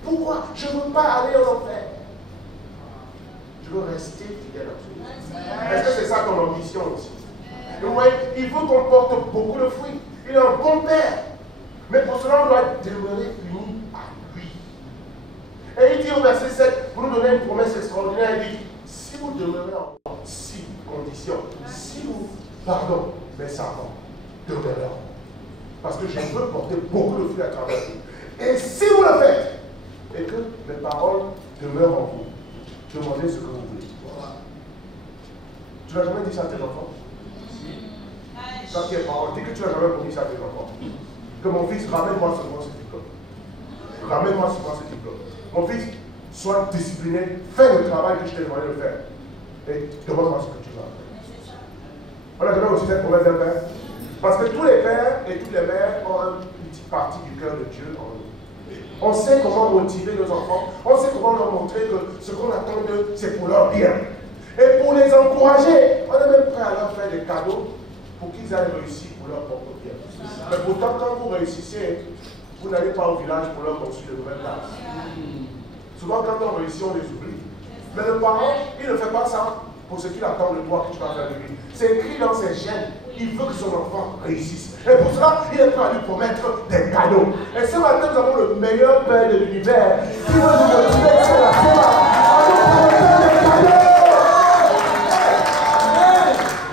Pourquoi? Je ne veux pas aller en enfer. Je veux rester fidèle à Dieu. Est-ce que c'est ça ton ambition aussi? Vous voyez, il veut qu'on porte beaucoup de fruits. Il est un bon père. Mais pour cela, on doit demeurer unis à lui. Et il dit au verset 7, pour nous donner une promesse extraordinaire, il dit, si vous demeurez en si conditions, si vous, pardon, mes servants, demeurez en. Parce que je veux porter beaucoup de fruits à travers vous. Et si vous le faites, et que mes paroles demeurent en vous, demandez ce que vous voulez. Tu n'as jamais dit ça à tes enfants? Quand tu es parent, dis que tu n'as jamais promis ça à tes enfants. Que mon fils, ramène-moi seulement ce diplôme. Ramène-moi seulement ce diplôme. Mon fils, sois discipliné, fais le travail que je t'ai demandé de faire. Et demande-moi ce que tu vas faire. On a donné aussi cette promesse d'un père. Parce que tous les pères et toutes les mères ont une petite partie du cœur de Dieu en nous. On sait comment motiver nos enfants. On sait comment leur montrer que ce qu'on attend d'eux, c'est pour leur bien. Et pour les encourager, on est même prêt à leur faire des cadeaux pour qu'ils aillent réussir pour leur propre bien. Mais pourtant, quand vous réussissez, vous n'allez pas au village pour leur construire de nouvelles cases. Souvent, quand on réussit, on les oublie. Mais le parent, il ne fait pas ça pour ce qu'il attend de toi que tu vas faire de lui. C'est écrit dans ses gènes. Il veut que son enfant réussisse. Et pour cela, il est prêt à lui promettre des cadeaux. Et ce matin, nous avons le meilleur père de l'univers qui veut nous motiver sur la foi à nous promettre des cadeaux.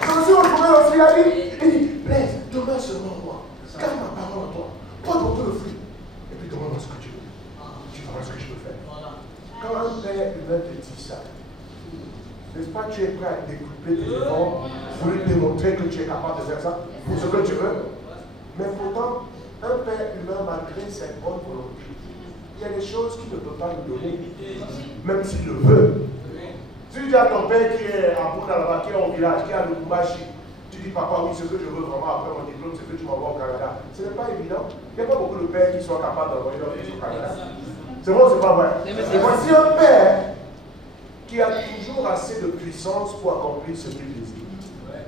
Donc si on trouvait aussi la vie, il dit, Blaise, demeure seulement moi. Garde ma parole en toi. Porte beaucoup de fruits. Et puis demande-moi ce que tu veux. Tu verras ce que je peux faire. Quand un père humain te dit ça, n'est-ce pas, tu es prêt à découper tes efforts pour lui démontrer que tu es capable de faire ça pour ce que tu veux. Mais pourtant, un père humain, malgré cette bonne volonté, il y a des choses qu'il ne peut pas nous donner, même s'il le veut. Si tu dis à ton père qui est à Bouna, qui est au village, qui est à Lubumbashi, tu dis, papa, oui, ce que je veux vraiment après mon diplôme, c'est que tu m'envoies au Canada. Ce n'est pas évident. Il n'y a pas beaucoup de pères qui soient capables d'envoyer leur fils au Canada. C'est vrai ou c'est pas vrai? Et voici un père qui a toujours assez de puissance pour accomplir ce qu'il désire.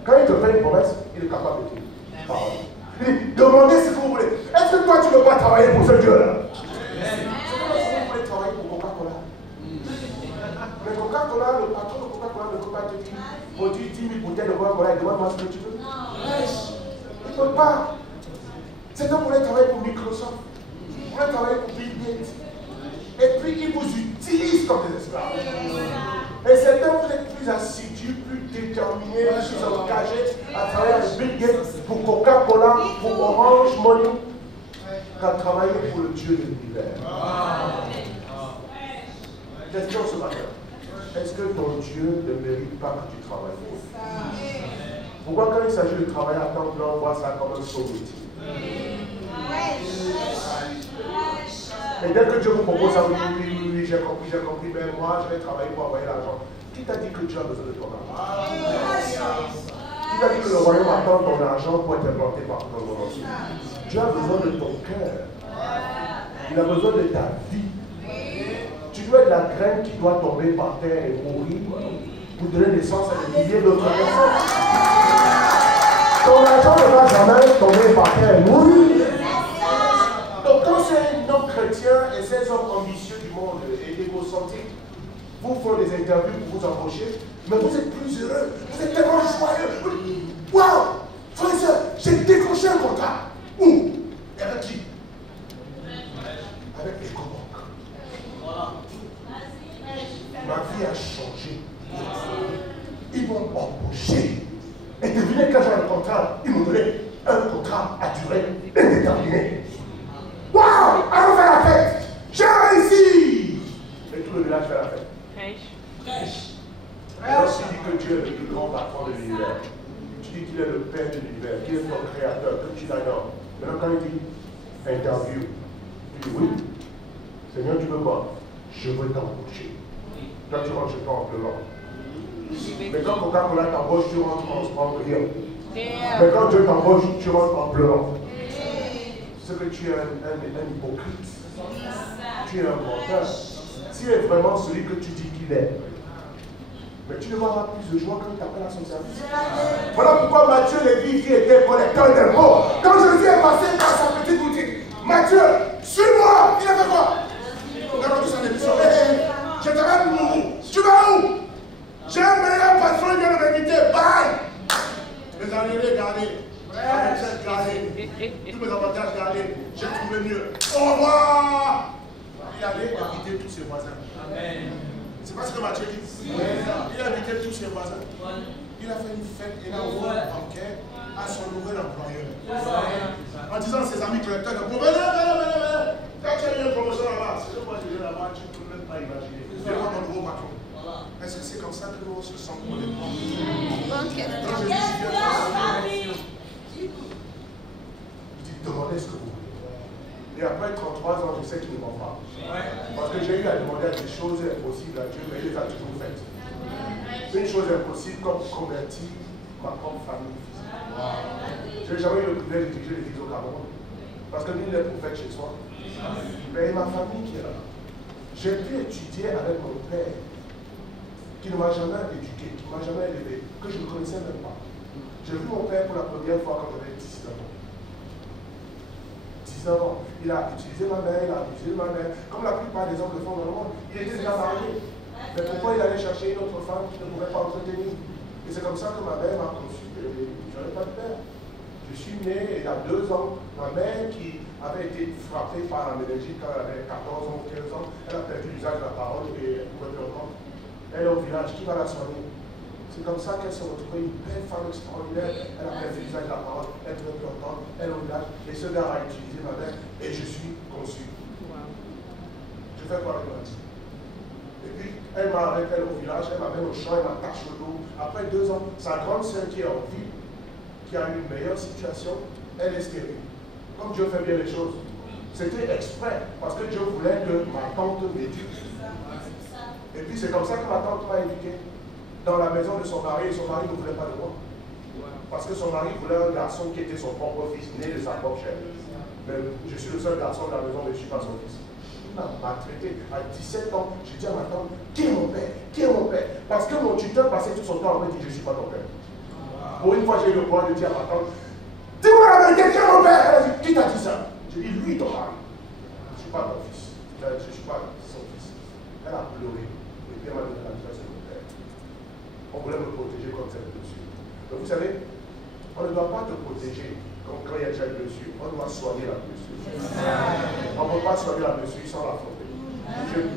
Quand il te fait une promesse, il est capable de dire. Il dit, demandez ce que vous voulez. Est-ce que toi tu ne veux pas travailler pour ce Dieu-là? C'est comme si vous voulez travailler pour Coca-Cola. Mais Coca-Cola, le patron de Coca-Cola ne peut pas te dire, produis 10 000 bouteilles de Coca-Cola et demande-moi ce que tu veux. Il ne peut pas. C'est comme vous voulez travailler pour Microsoft. Vous voulez travailler pour Bill Gates. Et puis il vous utilise comme des esclaves. Et certains, vous êtes plus assidus, plus déterminés, plus engagés à travailler avec Bill Gates, pour Coca-Cola, pour Orange Money, qu'à travailler pour le Dieu de l'univers. Question ce matin. Est-ce que ton Dieu ne mérite pas que tu travailles pour lui? Pourquoi quand il s'agit de travailler à temps plein, on voit ça comme un saut métier? Et dès que Dieu vous propose ça, vous dites oui, j'ai compris, mais moi je vais travailler pour envoyer l'argent. Qui t'a dit que Dieu a besoin de ton argent? Qui t'a dit que le royaume attend ton argent pour être implanté partout dans le monde entier? Dieu a besoin de ton cœur. Il a besoin de ta vie. Tu dois être la graine qui doit tomber par terre et mourir pour donner naissance à des milliers d'autres personnes. Ton argent ne va jamais tomber par terre et mourir. Donc quand ces non-chrétiens et ces hommes ambitieux du monde et égocentriques vous font des interviews pour vous embaucher, mais vous êtes plus heureux, vous êtes tellement joyeux. Waouh! Frère et sœur, j'ai décroché un contrat. Où? Et avec qui? Avec les cobanques. Ma vie a changé. Ils m'ont embauché. Et devinez quel genre de contrat? Ils m'ont donné un contrat à durée indéterminée. Waouh! Allons faire la fête! J'ai réussi! Et tout le village fait la fête. Prêche. Alors tu dis que Dieu est le plus grand patron de l'univers. Tu dis qu'il est le Père de l'univers, qu'il est ton créateur, que tu l'adores. Maintenant quand il dit interview, tu dis oui. Seigneur, tu veux quoi? Je veux t'embaucher. Toi, tu rentres chez toi en pleurant. Mais quand Coca-Cola t'embauche, tu rentres en riant. Mais quand Dieu t'embauche, tu rentres en pleurant. C'est que tu es un hypocrite. Tu es un menteur. Tu es vraiment celui que tu dis qu'il est. Mais tu ne vas avoir plus de joie quand tu t'appelles à son service. Voilà pourquoi Matthieu Lévy, qui était collecteur d'impôts, quand Jésus est passé par sa petite boutique, Matthieu, suis-moi! Il a fait quoi? Regarde tout son émission. Je te rends mourir. Tu vas où? J'ai un meilleur patron qui vient de m'inviter. Bye! Mes années gardées. Tous mes avantages gardés. J'ai trouvé mieux. Au revoir! Il allait inviter tous ses voisins. Amen. C'est pas ce que Matthieu dit. Il a invité tous ses voisins. Il a fait une fête et il a ouvert un banquet à son nouvel employeur. En disant à ses amis collecteurs, venez. Quand tu as eu une promotion là-bas, c'est moi je viens là-bas, tu ne peux même pas imaginer. C'est moi mon nouveau patron. Est-ce que c'est comme ça que nous on se sent pour les prendre? Il dit, demandez ce que vous voulez. Et après 33 ans, je sais qu'il ne ment pas. Parce que j'ai eu à demander des choses impossibles à Dieu, mais il les a toujours faites. Une chose impossible comme convertir ma propre famille physique. Je n'ai jamais eu le privilège de diriger l'église au Cameroun. Parce que nul n'est prophète chez soi. Mais ma famille qui est là. J'ai pu étudier avec mon père, qui ne m'a jamais éduqué, qui ne m'a jamais élevé, que je ne connaissais même pas. J'ai vu mon père pour la première fois quand j'avais 19 ans. 19 ans. Il a utilisé ma mère, il a abusé de ma mère, comme la plupart des hommes le font dans le monde. Il était déjà marié. Mais pourquoi il allait chercher une autre femme qui ne pouvait pas entretenir? Et c'est comme ça que ma mère m'a conçu. Je n'avais pas de père. Je suis né il y a 2 ans. Ma mère qui avait été frappée par la méningite quand elle avait 14 ans ou 15 ans, elle a perdu l'usage de la parole et elle pouvait plus entendre. Elle est au village, qui va la soigner? C'est comme ça qu'elle s'est retrouvée une belle femme extraordinaire. Elle a perdu l'usage de la parole, elle ne pouvait plus entendre, elle est au village. Et ce gars a utilisé ma mère et je suis conçu. Je fais quoi avec ma vie? Et puis, elle m'a avec elle au village, elle m'amène au champ, elle m'attache le dos. Après 2 ans, sa grande sœur qui est en ville, qui a une meilleure situation, elle est stérile. Comme Dieu fait bien les choses. C'était exprès, parce que Dieu voulait que ma tante m'éduque. Et puis c'est comme ça que ma tante m'a éduqué. Dans la maison de son mari, et son mari ne voulait pas de moi. Parce que son mari voulait un garçon qui était son propre fils, né de sa propre chair. Mais je suis le seul garçon de la maison, mais je ne suis pas son fils. Il m'a maltraité. À 17 ans, j'ai dit à ma tante, qui est mon père? Qui est mon père? Parce que mon tuteur passait tout son temps à me dire, je ne suis pas ton père. Pour une fois, j'ai eu le courage de dire à ma tante, dis-moi la vérité, qui est mon père? Elle a dit, qui t'a dit ça? J'ai dit, lui, ton mari. Je ne suis pas ton fils. Je ne suis pas son fils. Elle a pleuré. Et puis elle m'a donné la vie de mon père. On voulait me protéger comme cette blessure. Donc vous savez, on ne doit pas te protéger quand il y a déjà une blessure. On doit soigner la blessure. On ne peut pas soigner la blessure sans l'affronter.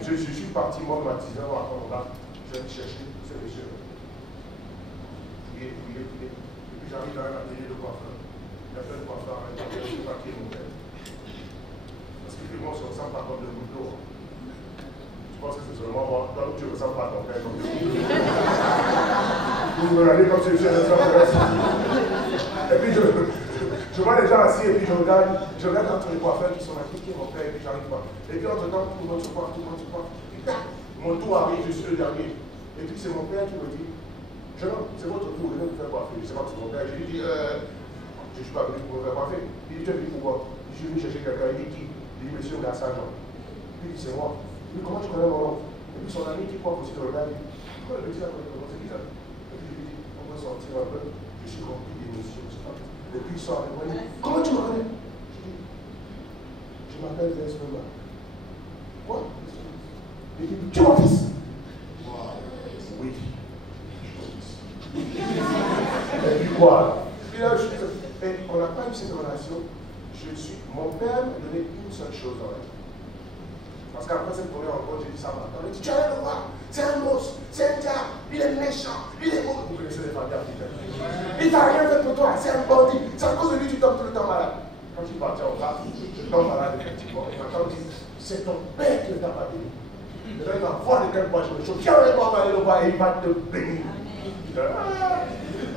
Je suis parti, moi, ma 19 ans à Canada. Je vais chercher ces blessures. Et puis j'arrive dans un atelier de coiffeur. Il y a plein de coiffeurs avec je ne sais pas qui est mon père. Parce que moi, je ne ressemble pas comme le boulot. Je pense que c'est seulement moi. Toi, tu ne ressembles pas à ton père comme le boulot. Vous me regardez comme si je suis un Et puis je vois les gens assis et puis je regarde entre les coiffeurs qui sont là, qui est mon père, et puis j'arrive pas. Et puis entre-temps, tout le monde se coiffe, tout le monde se coiffe. Mon tour arrive, je suis le dernier. Et puis c'est mon père qui me dit, jeune homme, c'est votre tour, venez vous faire coiffer. Je sais pas que c'est mon père. Je lui dis, je ne suis pas venu pour me faire coiffer. Il dit, tu es venu pour moi. Je suis venu chercher quelqu'un. Il dit qui? Il dit, monsieur Gassajan. Puis il dit, c'est moi. Il dit, comment tu connais mon nom? Et puis son ami qui coiffe aussi le regarde, il dit, pourquoi le petit a connu comment c'est qui ça? Et puis je lui dis, on va sortir un peu. Je suis rempli d'émotions. Et puis il sort avec moi, il dit, comment tu me connais? Je dis, je m'appelle Vesperman. Quoi? Il dit, tu es mon fils? Wow. Oui. Et puis quoi? Et on n'a pas eu cette relation. Mon père m'a donné une seule chose dans la vie. Parce qu'après cette première rencontre, j'ai dit ça à ma tante. Il dit, tu allais le voir, c'est un monstre, c'est un diable, il est méchant, il est beau. Vous connaissez les familles africaines. Il t'a rien fait pour toi, c'est un bandit. C'est à cause de lui que tu tombes tout le temps malade. Quand tu partais au bar, je tombe malade effectivement. Et ma tante dit, c'est ton père qui ne t'a pas béni. Et là, il va voir de quel bois je me chauffe. Viens avec moi, aller le voir et il va te bénir.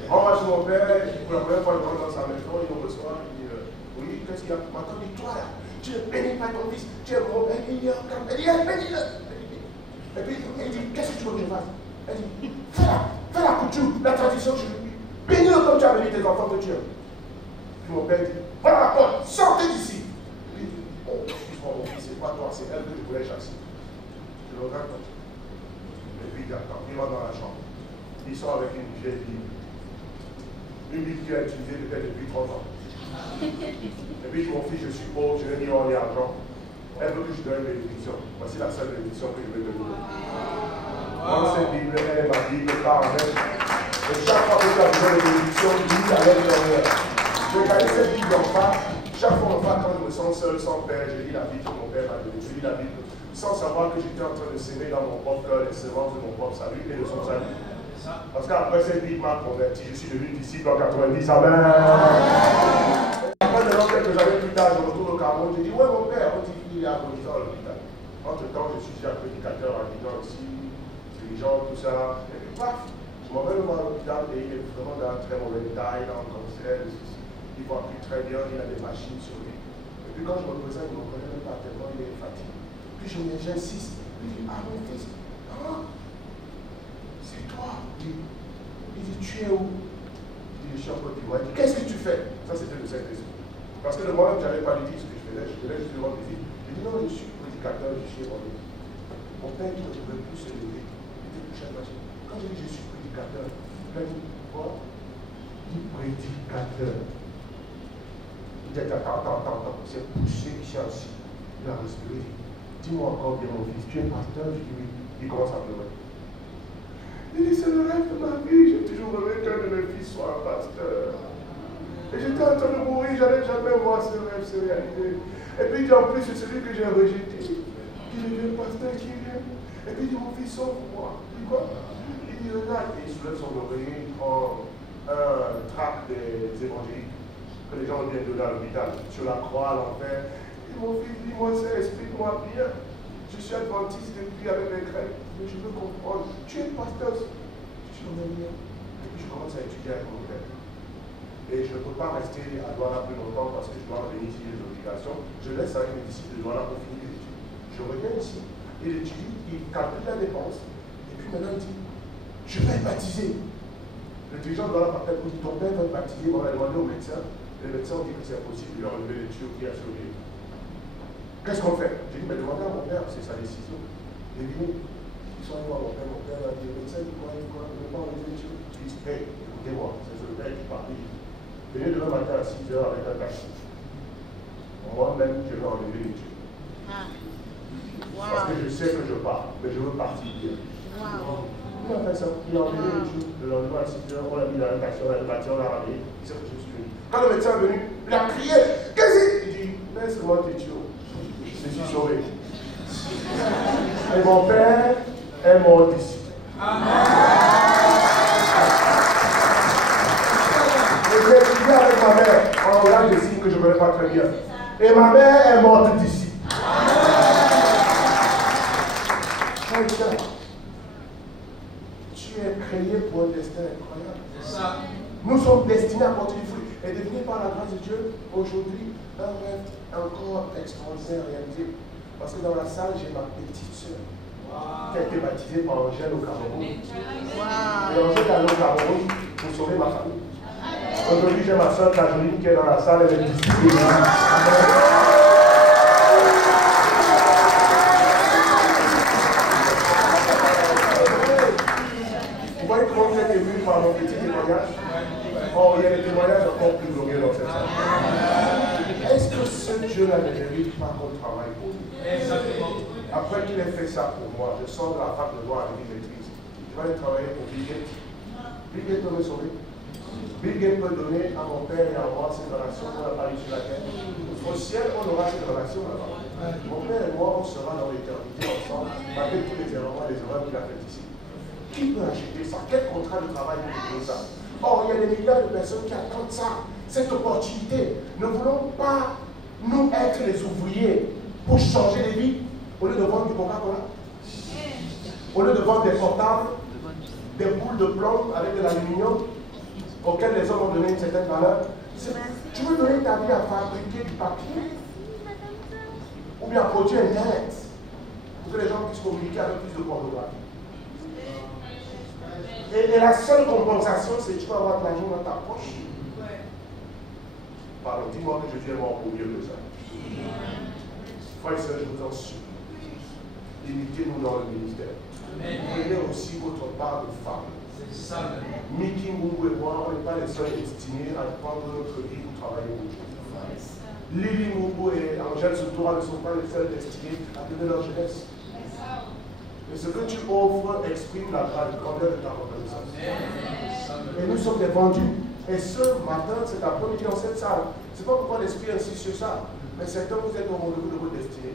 On va chez mon père, pour la première fois, je rentre dans sa maison, il me reçoit, il dit, oui, qu'est-ce qu'il y a? Ma tante dit, toi là, tu ne bénis pas ton fils, tu es mon béni. Elle dit, bénis-le. Et puis, elle dit, qu'est-ce que tu veux que je fasse? Elle dit, fais la couture, la tradition, je lui dis, bénis-le comme tu as béni tes enfants que tu aimes. Puis mon père dit, voilà la porte, sortez d'ici. Il dit, oh, excuse-moi mon fils, c'est pas toi, c'est elle que je voulais chasser. Je le regarde. Et puis il attend, il va dans la chambre. Il sort avec une vieille Bible. Une Bible qu'il a utilisée peut-être depuis 30 ans. Et puis mon fils, je suis pauvre, je n'ai ni or ni argent. Elle veut que je donne une bénédiction. Voici la seule bénédiction que je vais te donner. Dans cette Bible, elle est ma Bible, par elle. Et chaque fois que tu as besoin de bénédiction, dis à l'intérieur. Je regardais cette Bible en face. Chaque fois en face, quand je me sens seul, sans père, je lis la Bible que mon père m'a donnée. Je lis la Bible sans savoir que j'étais en train de s'aimer dans mon propre cœur les semences de mon propre salut et de son salut. Parce qu'après cette Bible m'a converti, je suis devenu disciple en 90. Amen. Après, maintenant, quelques années plus tard, je retourne au Cameroun. Je dis, ouais, mon père, on dit qu'il est agonisant à l'hôpital. Entre-temps, je suis déjà prédicateur à Guinée aussi, dirigeant, tout ça. Et puis, paf, je m'en vais le voir à l'hôpital et il est vraiment dans un très mauvais état, il a un cancer, il ne voit plus très bien, il a des machines sur lui. Et puis, quand je me présente, il ne me connaît même pas tellement, il est fatigué. Puis, j'insiste. Il dit, ah, mon fils, c'est toi. Il dit, tu es où? Je dis, je suis en Côte d'Ivoire. Il dit, qu'est-ce que tu fais? Ça, c'était le Saint-Esprit. Parce que de moi-même, je n'avais pas dit ce que je faisais. Je faisais juste devant mes filles. Je dis, non, je suis prédicateur, je suis évangéliste. Mon père, il ne pouvait plus se lever. Il était couché à la machine. Quand je dis, je suis prédicateur, il m'a dit, quoi? Il dit, prédicateur. Il dit, attends. C'est poussé ici ainsi. Il a respiré. Dis-moi encore bien, mon fils, tu es pasteur? Je dis, oui. Il commence à pleurer. Il dit, c'est le rêve de ma vie. J'ai toujours rêvé qu'un de mes fils soit un pasteur. Et j'étais en train de mourir, je n'allais jamais voir ce rêve se réaliser. Et puis il dit, en plus, c'est celui que j'ai rejeté. Il dit, le pasteur qui vient. Et puis il dit, mon fils, sauve-moi. Il dit, quoi? Il dit, regarde. Et il soulève son oreiller, il prend un tract des évangéliques que les gens viennent donner à l'hôpital, sur la croix, à l'enfer. Il dit, mon fils, dis-moi ça, explique-moi bien. Je suis adventiste depuis avec les Grecs, mais je veux comprendre. Tu es pasteur. Je suis en Amérique. Et puis je commence à étudier avec mon père. Et je ne peux pas rester à Douala plus longtemps parce que je dois revenir ici les obligations. Je laisse avec mes disciples de Douala pour finir les études. Je reviens ici, il étudie, il calcule la dépense, et puis maintenant il dit, je vais être baptisé. Le dirigeant de Douala m'appelle pour dire, ton père va être baptisé, on va demander au médecin. Et le médecin dit que c'est impossible, il a enlevé les tuyaux qui a sur lui. Qu'est-ce qu'on fait? J'ai dit, mais demandez à mon père, c'est sa décision. Et puis, ils sont allés voir mon père a dit, le médecin dit quoi, il ne peut pas enlever les tuyaux. Il dit, hey, écoutez-moi, c'est le père qui parle. Venez demain matin à 6 h avec un taxi. Moi-même, je vais enlever les tuyaux. Parce que je sais que je pars, mais je veux partir bien. Il a fait ça, il a enlevé les tuyaux. Le lendemain à 6 h, on l'a mis dans un taxi, on l'a bâti, on l'a ramené. Il sait que je suis venu. Quand le médecin est venu, il a crié, qu'est-ce qu'il dit? Laisse-moi tes tuyaux. Je suis sauvé. Et mon père est mon disciple. Et j'ai étudié avec ma mère en langage de signes que je ne connais pas très bien. Et ma mère est morte d'ici. Tu es créé pour un destin incroyable. Nous sommes destinés à porter du fruit. Et devenir par la grâce de Dieu, aujourd'hui, un rêve encore extraordinaire réalisé. Parce que dans la salle, j'ai ma petite soeur qui a été baptisée par Angèle au Cameroun. Et Angèle est allée au Cameroun pour sauver ma famille. Aujourd'hui, j'ai ma soeur Cajoline qui est dans la salle, elle est disciplinée. Vous voyez comment vous êtes ému par mon petit témoignage? Oh, il y a des témoignages encore plus glorieux dans cette salle. Est-ce que ce Dieu-là ne mérite pas qu'on travaille pour lui? Après qu'il ait fait ça pour moi, je sors de la fac de droit avec une maîtrise. Je vais aller travailler pour Bill Gates. Bill Gates peut me sauver. Bill Gates peut donner à mon père et à moi cette relation qu'on n'a pas eu sur la terre. Au ciel, on aura cette relation là-bas. Mon père et moi, on sera dans l'éternité ensemble, avec tous les erreurs qu'il a fait ici. Qui peut acheter ça? Quel contrat de travail peut donner ça? Or, il y a des milliards de personnes qui attendent ça, cette opportunité. Ne voulons pas, nous, être les ouvriers pour changer les vies, au lieu de vendre du Coca-Cola, au lieu de vendre des portables, des boules de plomb avec de l'aluminium, auxquelles les hommes ont donné une certaine valeur. Tu veux donner ta vie à fabriquer du papier? bien un produit Internet pour que les gens puissent communiquer avec plus de pornographie. Et la seule compensation, c'est que tu vas avoir de l'argent dans ta poche. Pardon, dis-moi que Jésus est mort pour mieux que ça. Frères et sœurs, je vous en supplie. Limitez-nous dans le ministère. Prenez aussi votre part de femme. Miki, Mungu et moi, on n'est pas les seuls destinés à prendre notre vie pour travailler pour Dieu. Lily, Mungu et Angèle Soutoura ne sont pas les seuls destinés à donner leur jeunesse. Mais ce que tu offres exprime la grandeur de ta reconnaissance. Et nous sommes des vendus. Et ce matin, c'est après-midi dans cette salle. Ce n'est pas pourquoi l'Esprit insiste sur ça. Mais c'est que vous êtes au rendez-vous de votre destinée.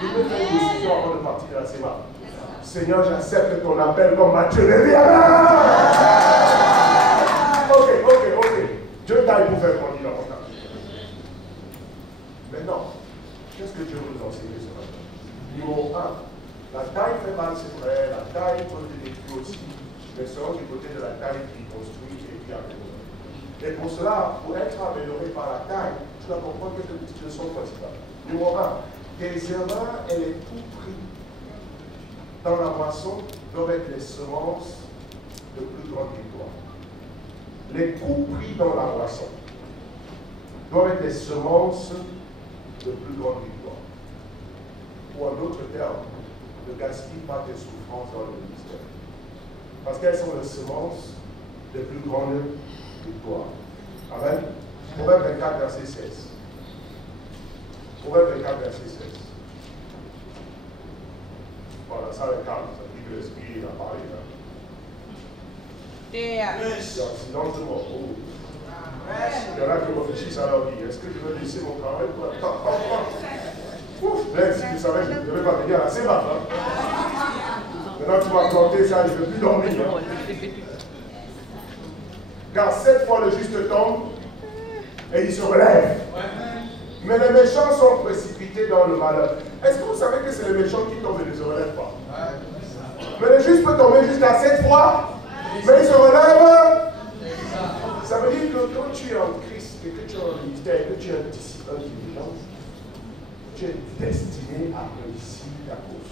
Vous pouvez faire une décision avant de partir de la SEMA. Seigneur, j'accepte ton appel comme Matthieu Lévy. Ok. Dieu taille pour faire grandir dans mon âme. Maintenant, qu'est-ce que Dieu veut nous enseigner ce matin? Numéro 1, la taille fait mal, c'est vrai. La taille peut te détruire aussi. Mais selon du côté de la taille qui construit et qui améliore. Et pour cela, pour être amélioré par la taille, tu dois comprendre quelques petites leçons principales. Numéro 1, tes erreurs et les coups pris dans la moisson doivent être les semences de plus grande victoire. Les coups pris dans la moisson doivent être les semences de plus grande victoire. Ou en d'autres termes, ne gaspille pas tes souffrances dans le ministère. Parce qu'elles sont les semences de plus grande victoire. Amen. Proverbe 24, verset 16. Proverbe 24, verset 16. Voilà, ça le calme, ça dit que l'esprit a parlé. Il y a un silence de mort. Il y en a qui réfléchissent à leur vie. Est-ce que je veux laisser mon travail pour ouf, si tu savais que je ne devais pas venir à la SEMA. Maintenant tu m'as planté ça, je ne veux plus dormir. Car 7 fois le juste tombe et il se relève. Mais les méchants sont précipités dans le malheur. Est-ce que vous savez que c'est les méchants qui tombent et ne se relèvent pas? Mais le juste peut tomber jusqu'à 7 fois, mais il se relève. Ça veut dire que quand tu es en Christ et que tu es en ministère et que tu es un disciple intelligent, tu es destiné à réussir ta cause.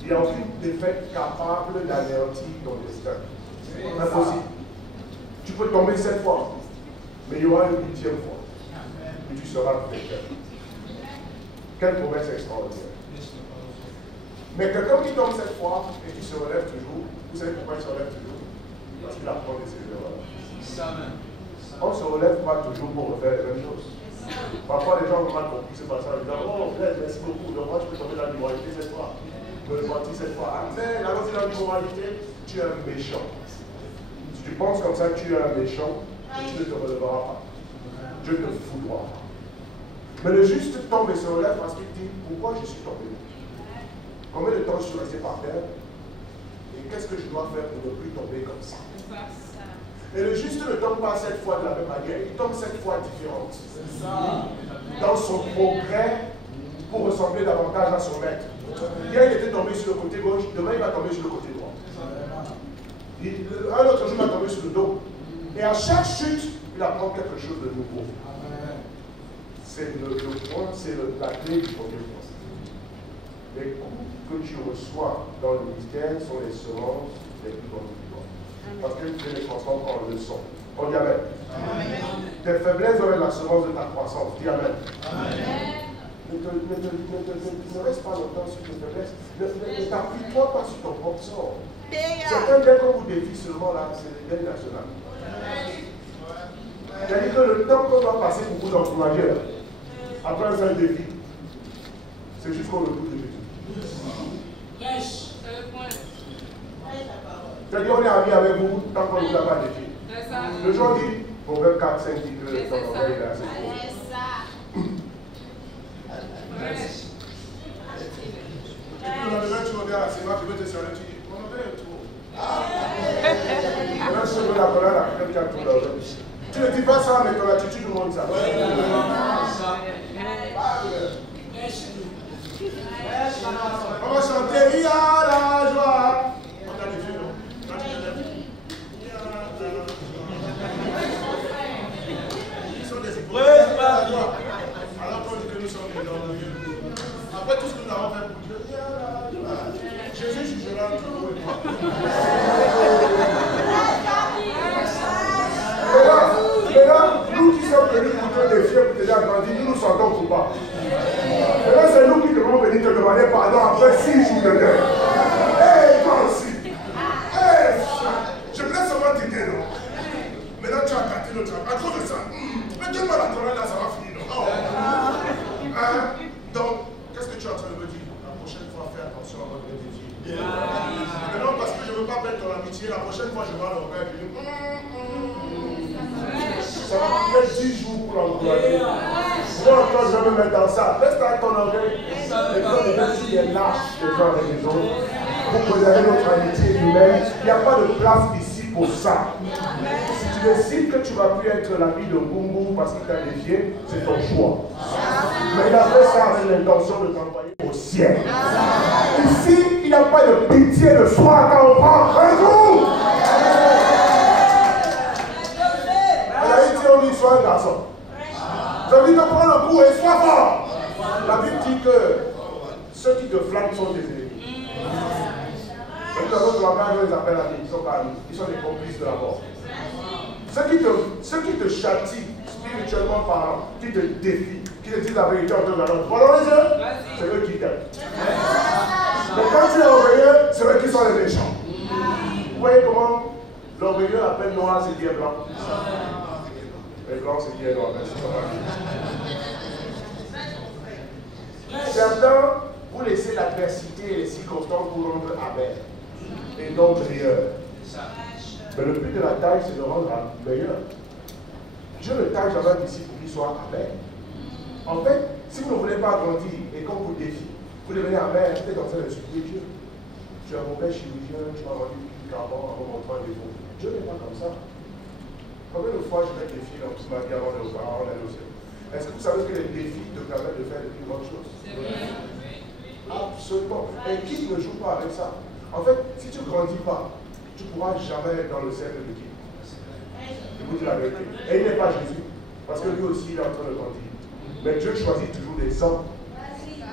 Il n'y a aucune défaite capable d'anéantir ton destin. Impossible. Tu peux tomber 7 fois, mais il y aura une 8e fois. Et tu seras vainqueur. Quelle promesse extraordinaire. Mais quelqu'un qui tombe 7 fois et qui se relève toujours, vous savez pourquoi il se relève toujours? Parce qu'il apprend de ses erreurs. On ne se relève pas toujours pour refaire les mêmes choses. Parfois les gens ont mal compris ce passage en disant, oh frère, merci beaucoup, donc moi je peux tomber dans l'immoralité cette fois. Me repentir cette fois. Amen. Alors si dans l'immoralité, tu es un méchant. Si tu penses comme ça, tu es un méchant, tu ne te relèveras pas. Dieu te foudroie. Mais le juste tombe et se relève parce qu'il dit, pourquoi je suis tombé? Combien de temps je suis resté par terre? Et qu'est-ce que je dois faire pour ne plus tomber comme ça? Et le juste ne tombe pas 7 fois de la même manière, il tombe 7 fois différentes. Dans son progrès pour ressembler davantage à son maître. Hier il était tombé sur le côté gauche, demain il va tomber sur le côté droit. Un autre jour il va tomber sur le dos. Et à chaque chute, il apprend quelque chose de nouveau. C'est le point, c'est la clé du premier point. Les coups que tu reçois dans le ministère sont les semences les plus grandes victoires. Parce que tu les transformes en leçons. On dit Amen. Tes faiblesses doivent être la semence de ta croissance. Dis Amen. Ne reste pas longtemps sur tes faiblesses. Ne t'appuie-toi pas sur ton propre sort. Certains gains qu'on vous défie seulement là, c'est les gains nationaux. C'est-à-dire que le temps qu'on doit passer pour vous encourager, après un seul défi, c'est jusqu'au retour de Jésus. C'est-à-dire on est amis avec vous tant qu'on ne vous a pas défi. Le jour dit, Proverbe 4, 5 dit que ton orgueil est assez fort. Et puis le lendemain, tu reviens à la SEMA, tu veux te serrer, tu dis, mon orgueil est trop. Maintenant, je veux la colère à quelqu'un qui a ton orgueil. Tu ne dis pas ça, mais ton attitude nous montre ça. On va chanter, il y a la joie. On a des vieux, non? Ils sont des épreuves. Alors qu'on dit que nous sommes dans le lieu. Après tout ce que nous avons fait pour Dieu, Jésus jugera entre vous et moi. Maintenant, nous qui sommes venus pour te défier, pour te dire grandir, nous nous sentons coupables. Maintenant, c'est nous qui devons venir te demander pardon après 6 jours de deuil. Hey, toi aussi. Hey, je voulais seulement t'aider, non? Maintenant, tu as gâté le travail. À cause de ça. Mais donne-moi la Torah, là, ça va finir, non? Donc, qu'est-ce que tu es en train de me dire? La prochaine fois, fais attention à votre défi. Maintenant, parce que je ne veux pas perdre ton amitié, la prochaine fois, je vais le faire. Ça va prendre 10 jours pour l'encourager. Moi encore, je vais me mettre dans ça. Laisse ta ton orgueil. Et quand les gens qui est lâche les uns avec les autres, pour préserver notre amitié humaine, il n'y a pas de place ici pour ça. Si tu décides que tu ne vas plus être l'ami de Bungu parce qu'il t'a défié, c'est ton choix. Mais il a fait ça avec l'intention de t'envoyer au ciel. Ici, il n'y a pas de pitié de soi quand on prend un coup. On dit sois un garçon. Ça veut dire que prends le coup et sois fort. La Bible dit que ceux qui te flattent sont des ennemis. Et que l'autre langage, on les appelle amis. Ils sont pas amis. Ils sont des complices de la mort. Ceux qui te châtient, spirituellement parlant, qui te défient, qui te disent la vérité en te regardant, voilà les yeux, c'est eux qui t'aiment. Mais quand tu es orgueilleux, c'est eux qui sont les méchants. Vous voyez comment l'orgueilleux appelle noir, c'est bien blanc. Les blancs, c'est bien noir. Certains, vous laissez l'adversité et les circonstances vous rendre amer et non meilleur. Mais le but de la taille, c'est de rendre meilleur. Dieu ne taille jamais ici pour qu'il soit amer. En fait, si vous ne voulez pas grandir et qu'on vous défie, vous devenez amer, vous êtes en train de supplier Dieu. Tu es un mauvais chirurgien, tu m'as rendu plus qu'avant en montrant un défaut. Dieu n'est pas comme ça. Combien de fois je vais défier dans toute ma vie avant d'aller au ciel? Est-ce que vous savez que les défis te permettent de faire de plus grandes choses? Absolument. Et qui ne joue pas avec ça? En fait, si tu ne grandis pas, tu ne pourras jamais être dans le cercle de qui? Je vous dis la vérité. Et il n'est pas Jésus, parce que lui aussi il est en train de grandir. Mais Dieu choisit toujours des hommes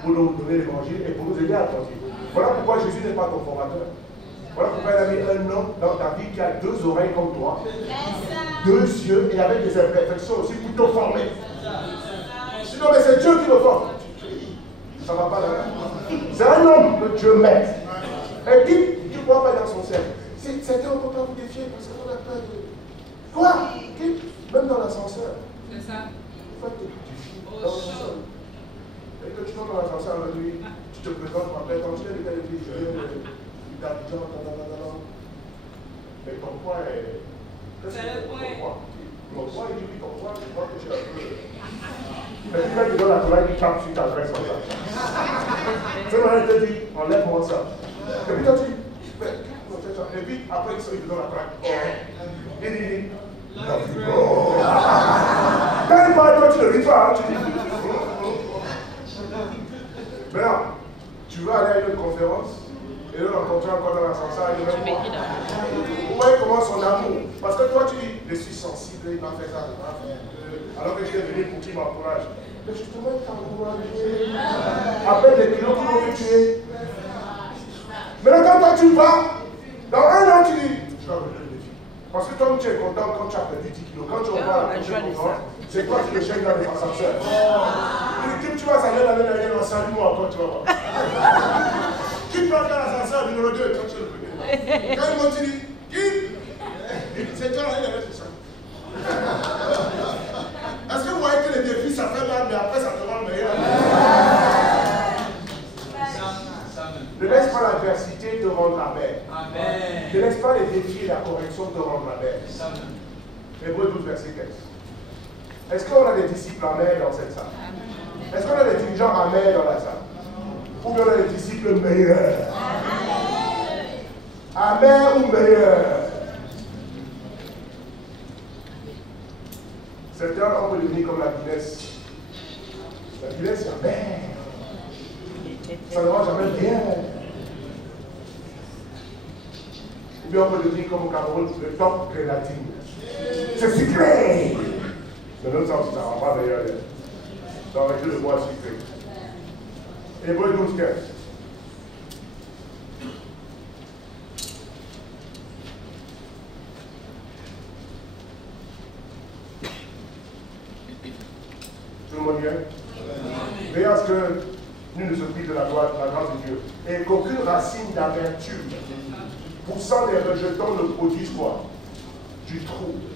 pour nous donner l'évangile et pour nous aider à grandir. Voilà pourquoi Jésus n'est pas ton formateur. Voilà pourquoi il a mis un homme dans ta vie qui a 2 oreilles comme toi, 2 yeux et avec des imperfections aussi pour te former. Sinon, mais c'est Dieu qui le forme. Ça ne va pas là. C'est un homme que Dieu met. Et qui ne pourra pas dans son cercle. Certains, on ne peut pas vous défier parce qu'on a peur de. Quoi? Même dans l'ascenseur. C'est ça. Vous faites des défis dans l'ascenseur. Et que tu vas dans l'ascenseur avec lui, tu te présentes après, quand tu es de telle église, d'Abidjan, mais ton poids est. Qu'est-ce que c'est ton poids? Mon poids, il dit ton poids, je crois que tu es un peu. Mais tu fais que dans la toile, il tape sur ta graisse comme ça. Tu sais, il te dit, enlève-moi ça. Et puis toi, tu dis, et puis après, il se dit dans la toile. Il dit, love you, bro. Quand il parle, toi, tu ne ris pas, tu dis. Maintenant, tu veux aller à une conférence? Et là, on rencontre encore dans l'ascenseur, il est même pas. Vous voyez comment son amour. Parce que toi, tu dis, je suis sensible, il m'a fait ça, il m'a fait. Alors que je suis venu pour qu'il m'encourage. Mais justement, il t'a encouragé. Après des kilos qui vont te tuer. Mais là, quand toi, tu vas, dans 1 an, tu dis, je vais revenir le défi. Parce que toi, tu es content quand tu as perdu 10 kilos. Quand tu revois la prochaine conférence, c'est toi qui le chèques dans les ascenseurs. Tu vas saluer l'année dernière, on salue moi encore, tu vas voir. Qui prend dans l'ascenseur numéro 2 quand tu es le premier? Quand ils m'ont dit, qui? C'est toi, il avait tout ça. Est-ce que vous voyez que les défis, ça fait mal, mais après, ça te rend meilleur? Ne laisse pas l'adversité te rendre amer. Ne laisse pas les défis et la correction te rendre amer. Hébreux 12, verset 15. Est-ce qu'on a des disciples amers dans cette salle? Est-ce qu'on a des dirigeants amers dans la salle? Ou bien on a des disciples meilleurs? Amers ou meilleurs? Certains, on peut devenir comme la Guinness. La Guinness, c'est amer. Ça ne va jamais bien. Ou bien on peut devenir comme au Cameroun, le top grénatine. C'est sucré. Mais nous, ça ne va pas meilleur. dans le jeu de bois sucré. Hébreux 12, 15. Tout le monde vient? Veillez à ce que nul ne se prive de la grâce de Dieu. Et qu'aucune racine d'amertume, poussant les rejetons, ne produise quoi? Du trouble.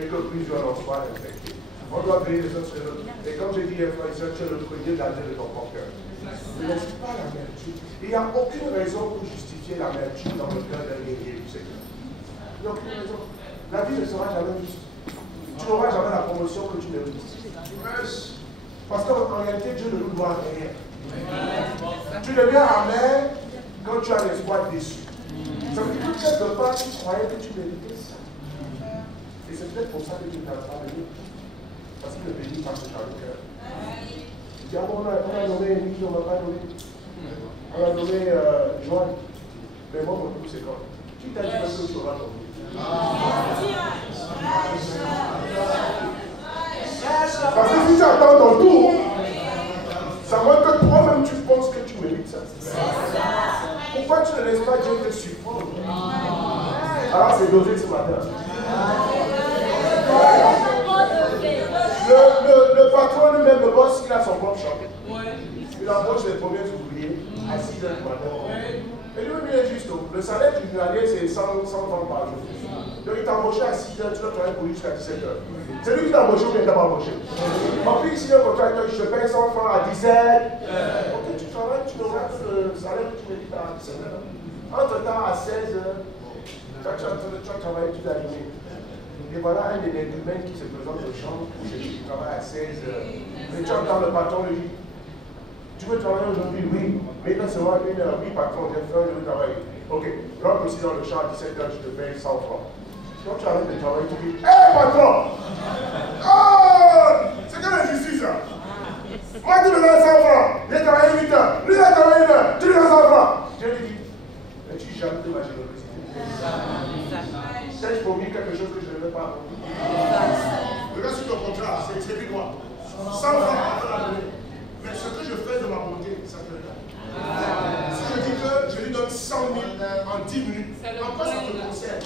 Et que plusieurs en soient infectés. On doit veiller les uns sur les autres. Et comme j'ai dit, frère et soeur, tu es le premier gardien de ton propre cœur. Ne laisse pas l'amertume. Il n'y a aucune raison pour justifier l'amertume dans le cœur d'un guerrier du Seigneur. Il n'y a aucune raison. La vie ne sera jamais juste. Tu n'auras jamais la promotion que tu mérites. Parce qu'en réalité, Dieu ne nous doit rien. Tu deviens amer quand tu as l'espoir déçu. Ça veut dire que quelque part, tu croyais que tu méritais ça. Et c'est peut-être pour ça que tu ne t'as pas venu. Parce que le béni passe dans le cœur. Tu dis, ah bon, on a nommé Émilie, on ne m'a pas nommé. On a nommé Joanne. Mais moi, mon coup, c'est quoi? Qui t'a dit que tu auras ton vie? Parce que si tu attends ton tour, ça montre que toi-même tu penses que tu mérites ça. Pourquoi tu ne laisses pas Dieu te surprendre? Alors c'est dosé ce matin. Le patron lui-même, le boss, il a son propre champ. Il embauche les premiers ouvriers à 6h du matin. Et lui-même, il est juste. Le salaire du journalier, c'est 100 francs par jour. Donc il t'a embauché à 6h, tu dois travailler pour lui jusqu'à 17h. C'est lui qui t'a embauché ou bien il t'a pas embauché? En plus, si le contrat, je te paye 100 francs à 17h. Ok, tu travailles, tu auras le salaire que tu mérites à 17h. Entre-temps, à 16h, tu as travaillé toute la journée. Et voilà un des humains qui se présente au champ où je travaille à 16h. Et tu entends le patron lui dire, tu veux travailler aujourd'hui? Oui. Mais là, c'est moi, oui, patron, j'ai faim, je veux travailler. Ok, rentre aussi dans le champ à 17h, je te paye 100 francs. Quand tu arrêtes de travailler, tu dis, hé patron! Oh! C'est quelle injustice ça? Moi, tu me donnes 100 francs. J'ai travaillé 8 heures. Lui, il a travaillé 1 heure. Tu lui donnes 100 francs. Je lui dis, mais tu jamais de ma générosité. T'as promis quelque chose que je ne vais pas accomplir. Regarde sur ton contrat, c'est écrit quoi? 100 francs à la journée. Mais ce que je fais de ma bonté, ça te regarde. Si je dis que je lui donne 100 000 en 10 minutes, en quoi ça te concerne?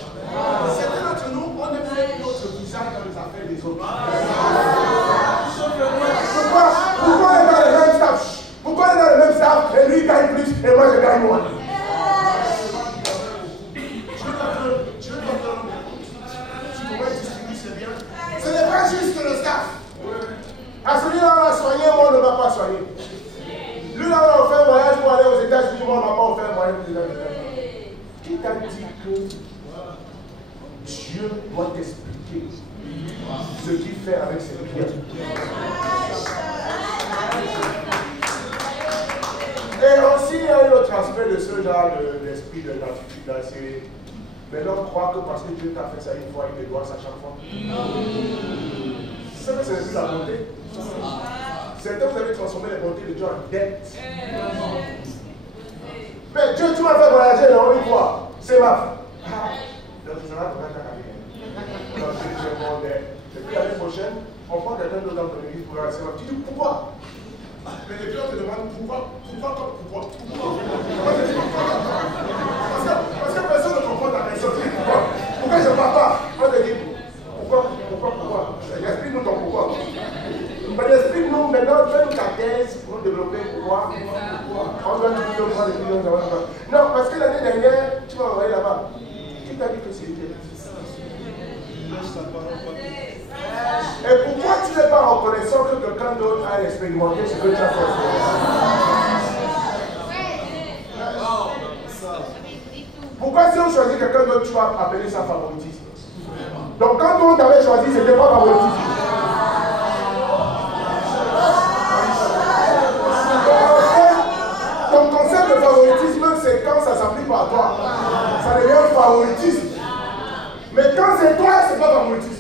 Certains d'entre nous, on aime mettre notre visage dans les affaires des autres. Pourquoi on est dans le même staff? Pourquoi on est dans le même staff et lui il gagne plus et moi je gagne moins? Je dois te rendre compte. Si vous voyez distribuer, c'est bien. Ce n'est pas juste le staff. À celui-là, on l'a soigné, moi on ne m'a pas soigné. Lui, là, on a fait un voyage pour aller aux États-Unis, moi, on n'a pas fait un voyage aux États-Unis. Qui t'a dit que Dieu doit t'expliquer ce qu'il fait avec ses biens? Et aussi, il y a un autre aspect de ce genre d'esprit de gratitude là, c'est maintenant croire que parce que Dieu t'a fait ça une fois, il te doit ça chaque fois. C'est vrai que c'est plus la bonté. Certains, vous avez transformé les bontés de Dieu en dette. Mais Dieu, tu m'as fait voyager dans une fois. C'est ma. Donc, ça va te mettre à la vie. Donc, je demandais. Et puis l'année prochaine, on prend quelqu'un d'autre dans ton église pour la séance. Tu dis pourquoi? Mais les gens te demandent pourquoi? Parce que personne ne comprend ta question. Pourquoi je ne parle pas? On te dit pourquoi? Explique-nous ton pourquoi. Mais explique-nous maintenant, fais-nous ta thèse pour nous développer pourquoi. On doit toujours prendre des millions d'euros. Non, parce que l'année dernière, tu m'as envoyé là-bas. Qui t'a dit que c'était? Et pourquoi tu n'es pas reconnaissant que quelqu'un d'autre a expérimenté ce que tu as fait? Pourquoi si on choisit quelqu'un d'autre, tu vas appeler ça favoritisme? Donc quand on t'avait choisi, ce n'était pas favoritisme. Ton concept de favoritisme, c'est quand ça s'applique pas à toi. Ça devient favoritisme. Mais quand c'est toi, c'est pas favoritisme.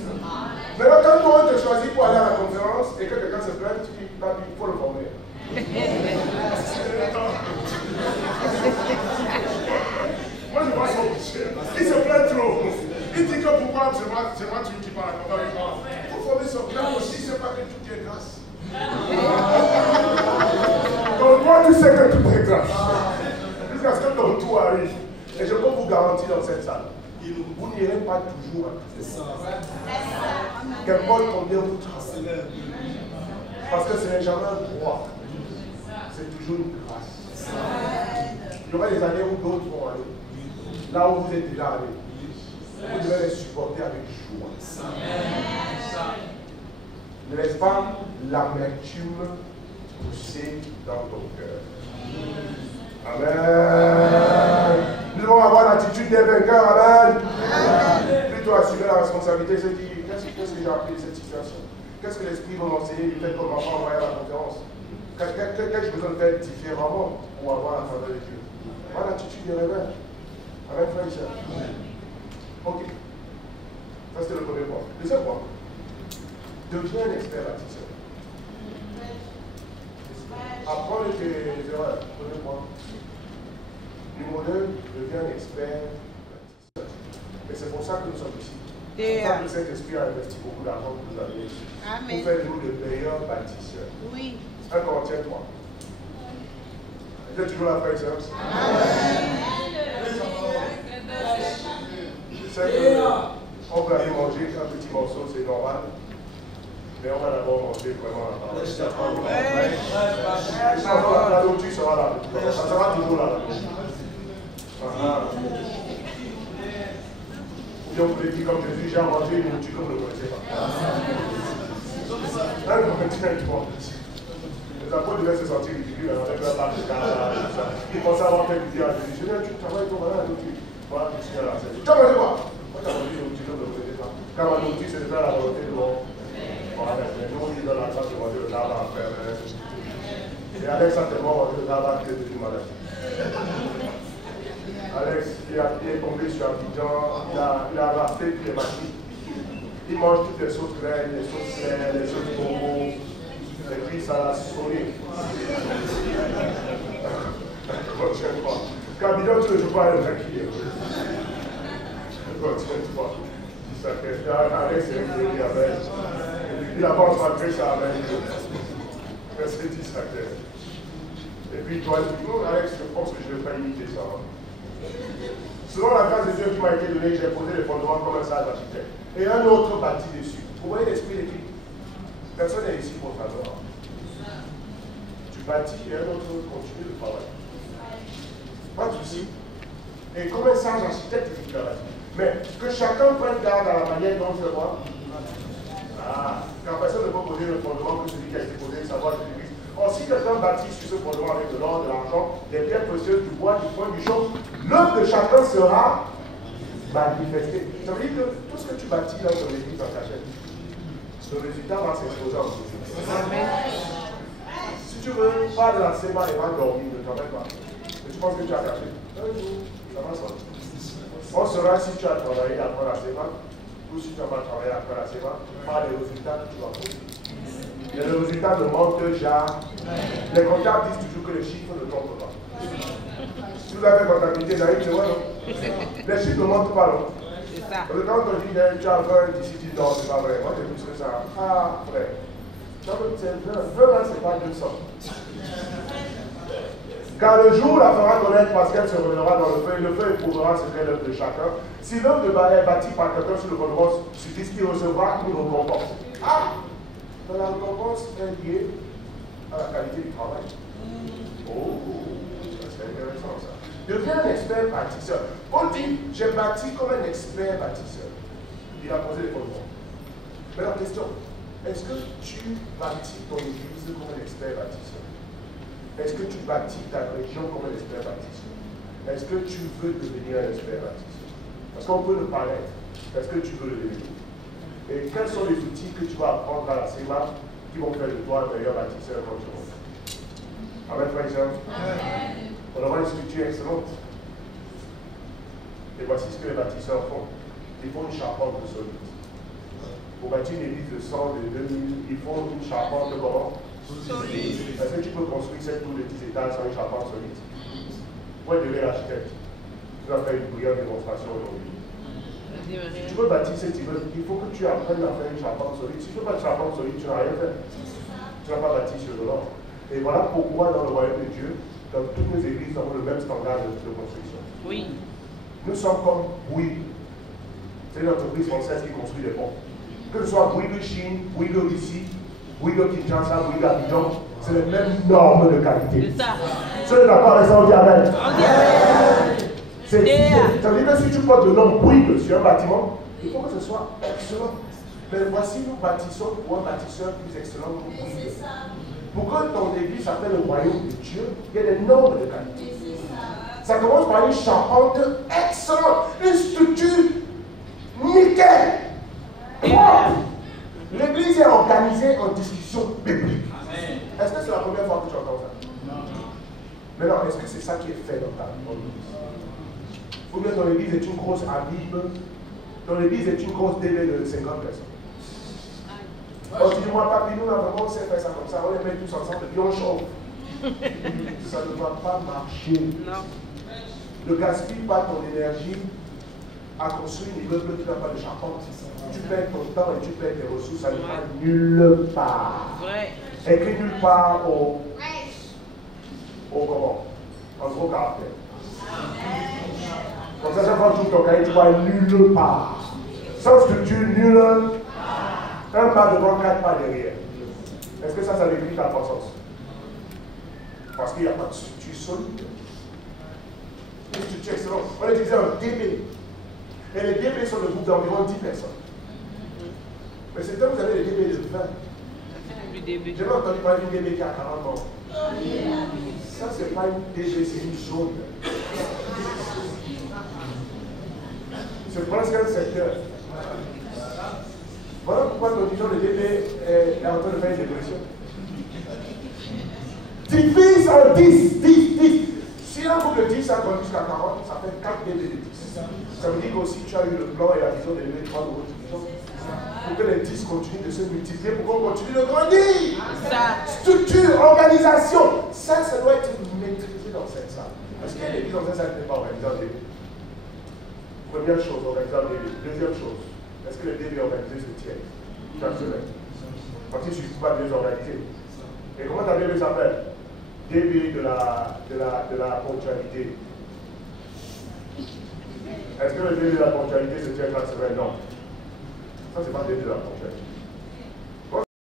Maintenant, quand toi on te choisit pour aller à la conférence et que quelqu'un se plaint, tu dis, il faut le former. Moi, je vois son péché. Il se plaint trop. Il dit que pourquoi c'est moi qui parle à la conférence. Il faut former sais que tout est grâce. Jusqu'à ce que ton tour arrive. Et je peux vous garantir dans cette salle, vous n'irez pas toujours à tout. Qu'importe combien vous travaillez. Parce que ce n'est jamais un droit. C'est toujours une grâce. Il y aura des années où d'autres vont aller. Là où vous êtes déjà allé. Vous devez les supporter avec joie. Ne laisse pas l'amertume pousser dans ton cœur. Amen. Nous devons avoir l'attitude des vainqueurs. Amen. Plutôt assumer la responsabilité, se dire, qu'est-ce que j'ai appris de cette situation? Qu'est-ce que l'Esprit va m'enseigner du fait qu'on m'a pas envoyé à la conférence? Qu'est-ce que j'ai besoin de faire différemment pour avoir la faveur de Dieu? Avoir l'attitude des rebelles. Amen, frère et sœur. Ok. Ça, c'était le premier point. Deuxième point. Deviens un expert bâtisseur. Apprends de tes erreurs. Premier point. Numéro 2, deviens un expert bâtisseur. Et c'est pour ça que nous sommes ici. C'est pour ça que le Saint-Esprit a investi beaucoup d'argent pour nous amener ici. Pour faire de nous de meilleurs bâtisseurs. Oui. 1 Corinthiens 3. Vous êtes toujours là, frère et sœur? Je sais qu'on peut aller manger un petit morceau, c'est normal. Mais on va d'abord manger vraiment la parole. La nourriture sera là. Ça sera toujours là. Ou bien vous pouvez dire comme Jésus, j'ai mangé une nourriture que vous ne connaissez pas. Les apôtres devaient se sentir ridicules avec leur part de caractère. Ils pensaient avoir fait du bien à Jésus. Je dis, tu travailles ton malade, la nourriture. Voilà, je suis à la scène. Tu as mangé quoi? Moi, tu as mangé une nourriture que vous ne connaissez pas. Car ma nourriture, c'est de faire la volonté de l'homme. Voilà, mais nous, on dit dans la salle de manger le tabac en fer. Et Alex a tellement mangé le tabac qu'il est devenu malade. Alex, il est tombé sur Abidjan, il a raflé tous les machines. Il mange toutes les sauces graines, les sauces sèches, les sauces bonbons. Et puis ça l'a sonné. Qu'Abidjan, tu ne joues pas le tranquille. Alex, il avance malgré ça avec c'est distracteur. Et puis toi, tu dis, Alex, je pense que je ne vais pas imiter ça. Selon la grâce de Dieu qui m'a été donnée, j'ai posé les fondements comme un sage architecte. Et un autre bâti dessus. Vous voyez l'esprit d'équipe? Personne n'est ici pour faveur. Tu bâtis et un autre continue le travail. Pas de souci. Et comme un sage architecte, il a bâti. Mais que chacun prenne garde à la manière dont je le vois. Car personne ne peut poser le fondement que celui qui a été posé, savoir de l'Église. Or, si quelqu'un bâtit sur ce fondement avec de l'or, de l'argent, des pierres précieuses, du bois, du foin, du chaume, l'œuvre de chacun sera manifestée. Ça veut dire que tout ce que tu bâtis dans ton Église en cachette, le résultat va s'exposer en dessous. Si tu veux pas de la séma et pas dormir, ne travaille pas. Mais tu penses que tu as caché. Un jour, ça va sortir. On saura si tu as travaillé après la séma ou si tu n'as pas travaillé après la séma, par les résultats que tu vas produire. Et le résultat ne manque jamais. Les comptables disent toujours que les chiffres ne trompent pas. Si vous avez comptabilité, vous allez dire, ouais, non. Les chiffres ne mentent pas, non. Parce que quand on dit, tu as 20 d'ici 10 ans, c'est pas vrai. Moi, j'ai plus que ça. Ah, frère. C'est 20, c'est pas 200. Car le jour la fera connaître parce qu'elle se révélera dans le feu éprouvera ce qu'est l'œuvre de chacun. Si l'œuvre de est bâtie par quelqu'un sur le fondement suffit qu'il recevra une récompense. Ah! La récompense est liée à la qualité du travail. Oh, c'est intéressant ça. Deviens un expert bâtisseur. On dit, j'ai bâti comme un expert bâtisseur. Il a posé les fondements. Mais la question, est-ce que tu bâtis ton église comme un expert bâtisseur? Est-ce que tu bâtis ta région comme un expert bâtisseur? Est-ce que tu veux devenir un expert bâtisseur? Parce qu'on peut le paraître. Est-ce que tu veux le devenir? Et quels sont les outils que tu vas apprendre à la CEMA qui vont faire de toi un meilleur bâtisseur quand tu rentres? Amen, frère et sœur. On aura une structure excellente. Et voici ce que les bâtisseurs font. Ils font une charpente solide. Pour bâtir une église de 100, de 2000, ils font une charpente de comment? Solide. Est-ce que tu peux construire cette tour de 10 étages sans une charpente solide? Moi, je deviens l'architecte. Tu vas faire une brillante démonstration aujourd'hui. Si tu veux bâtir cet immeuble, il faut que tu apprennes à faire une charpente solide. Si tu ne fais pas de charpente solide, tu n'as rien fait. Tu n'as pas bâti sur le l'or. Et voilà pourquoi dans le royaume de Dieu, dans toutes nos églises, nous avons le même standard de construction. Oui. Nous sommes comme Bouygues. C'est une entreprise française qui construit des ponts. Que ce soit Bouygues Chine, Bouygues Russie, Bouygues Kinshasa, Bouygues Abidjan, c'est les mêmes normes de qualité. C'est ça. Ceux d'accord avec ça, on dit Amen. On dit Amen. Ça veut dire que si tu portes le nom Bouygues sur un bâtiment, il faut que ce soit excellent. Mais voici, nous bâtissons pour un bâtisseur plus excellent que Bouygues. Pour que ton église s'appelle le royaume de Dieu, il y a des normes de qualité. Ça commence par une charpente excellente, une structure nickel, propre. L'église est organisée en discussion biblique. Est-ce que c'est la première fois que tu entends ça? Non. Maintenant, est-ce que c'est ça qui est fait dans ta église? Ou bien ton église est une grosse Abib, ton église est une grosse DB de 50 personnes. Alors tu dis, moi, papi, nous, vraiment, on sait faire ça comme ça, on les met tous ensemble et puis on chauffe. Ça ne va pas marcher. Non. Ne gaspille pas ton énergie à construire une immeuble qui n'a pas de charpente. Tu perds ton temps et tu perds tes ressources, ça ne va nulle part. Vrai. Écris nulle part au comment? En gros caractère. Comme ça, chaque fois que tu ouvres ton cahier, tu vois nulle part. Sans structure, nulle. Un pas devant, 4 pas derrière. Est-ce que ça décrit ta croissance? Parce qu'il n'y a pas de structure solide. Une structure excellente. On utilisait un DB. Et les DB sont le groupe d'environ 10 personnes. Mais c'est quand vous avez les DB de 20. J'ai jamais entendu parler d'une DB qui a 40 ans. Ça, c'est pas une DB, c'est une zone. C'est presque un secteur. Voilà pourquoi nous disons le DB est en train de faire une dépression. Divise en 10. Si un groupe de 10 a grandi jusqu'à 40, ça fait 4 DB de 10. Ça veut dire qu'aussi tu as eu le plan et la vision d'élever 3 nouveaux divisions. Pour que les 10 continuent de se multiplier, pour qu'on continue de grandir. Structure, organisation. Ça doit être maîtrisé dans cette salle. Est-ce qu'il y a une église dans cette salle qui n'est pas organisée en DB? Première chose, organisée en DB. Deuxième chose, est-ce que les DB organisés se tiennent chaque semaine? Parce qu'il ne suffit pas de les organiser. Et comment ta DB s'appelle? DB de la ponctualité. Est-ce que le DB de la ponctualité se tient chaque semaine? Non. Ça, c'est pas le DB de la ponctualité.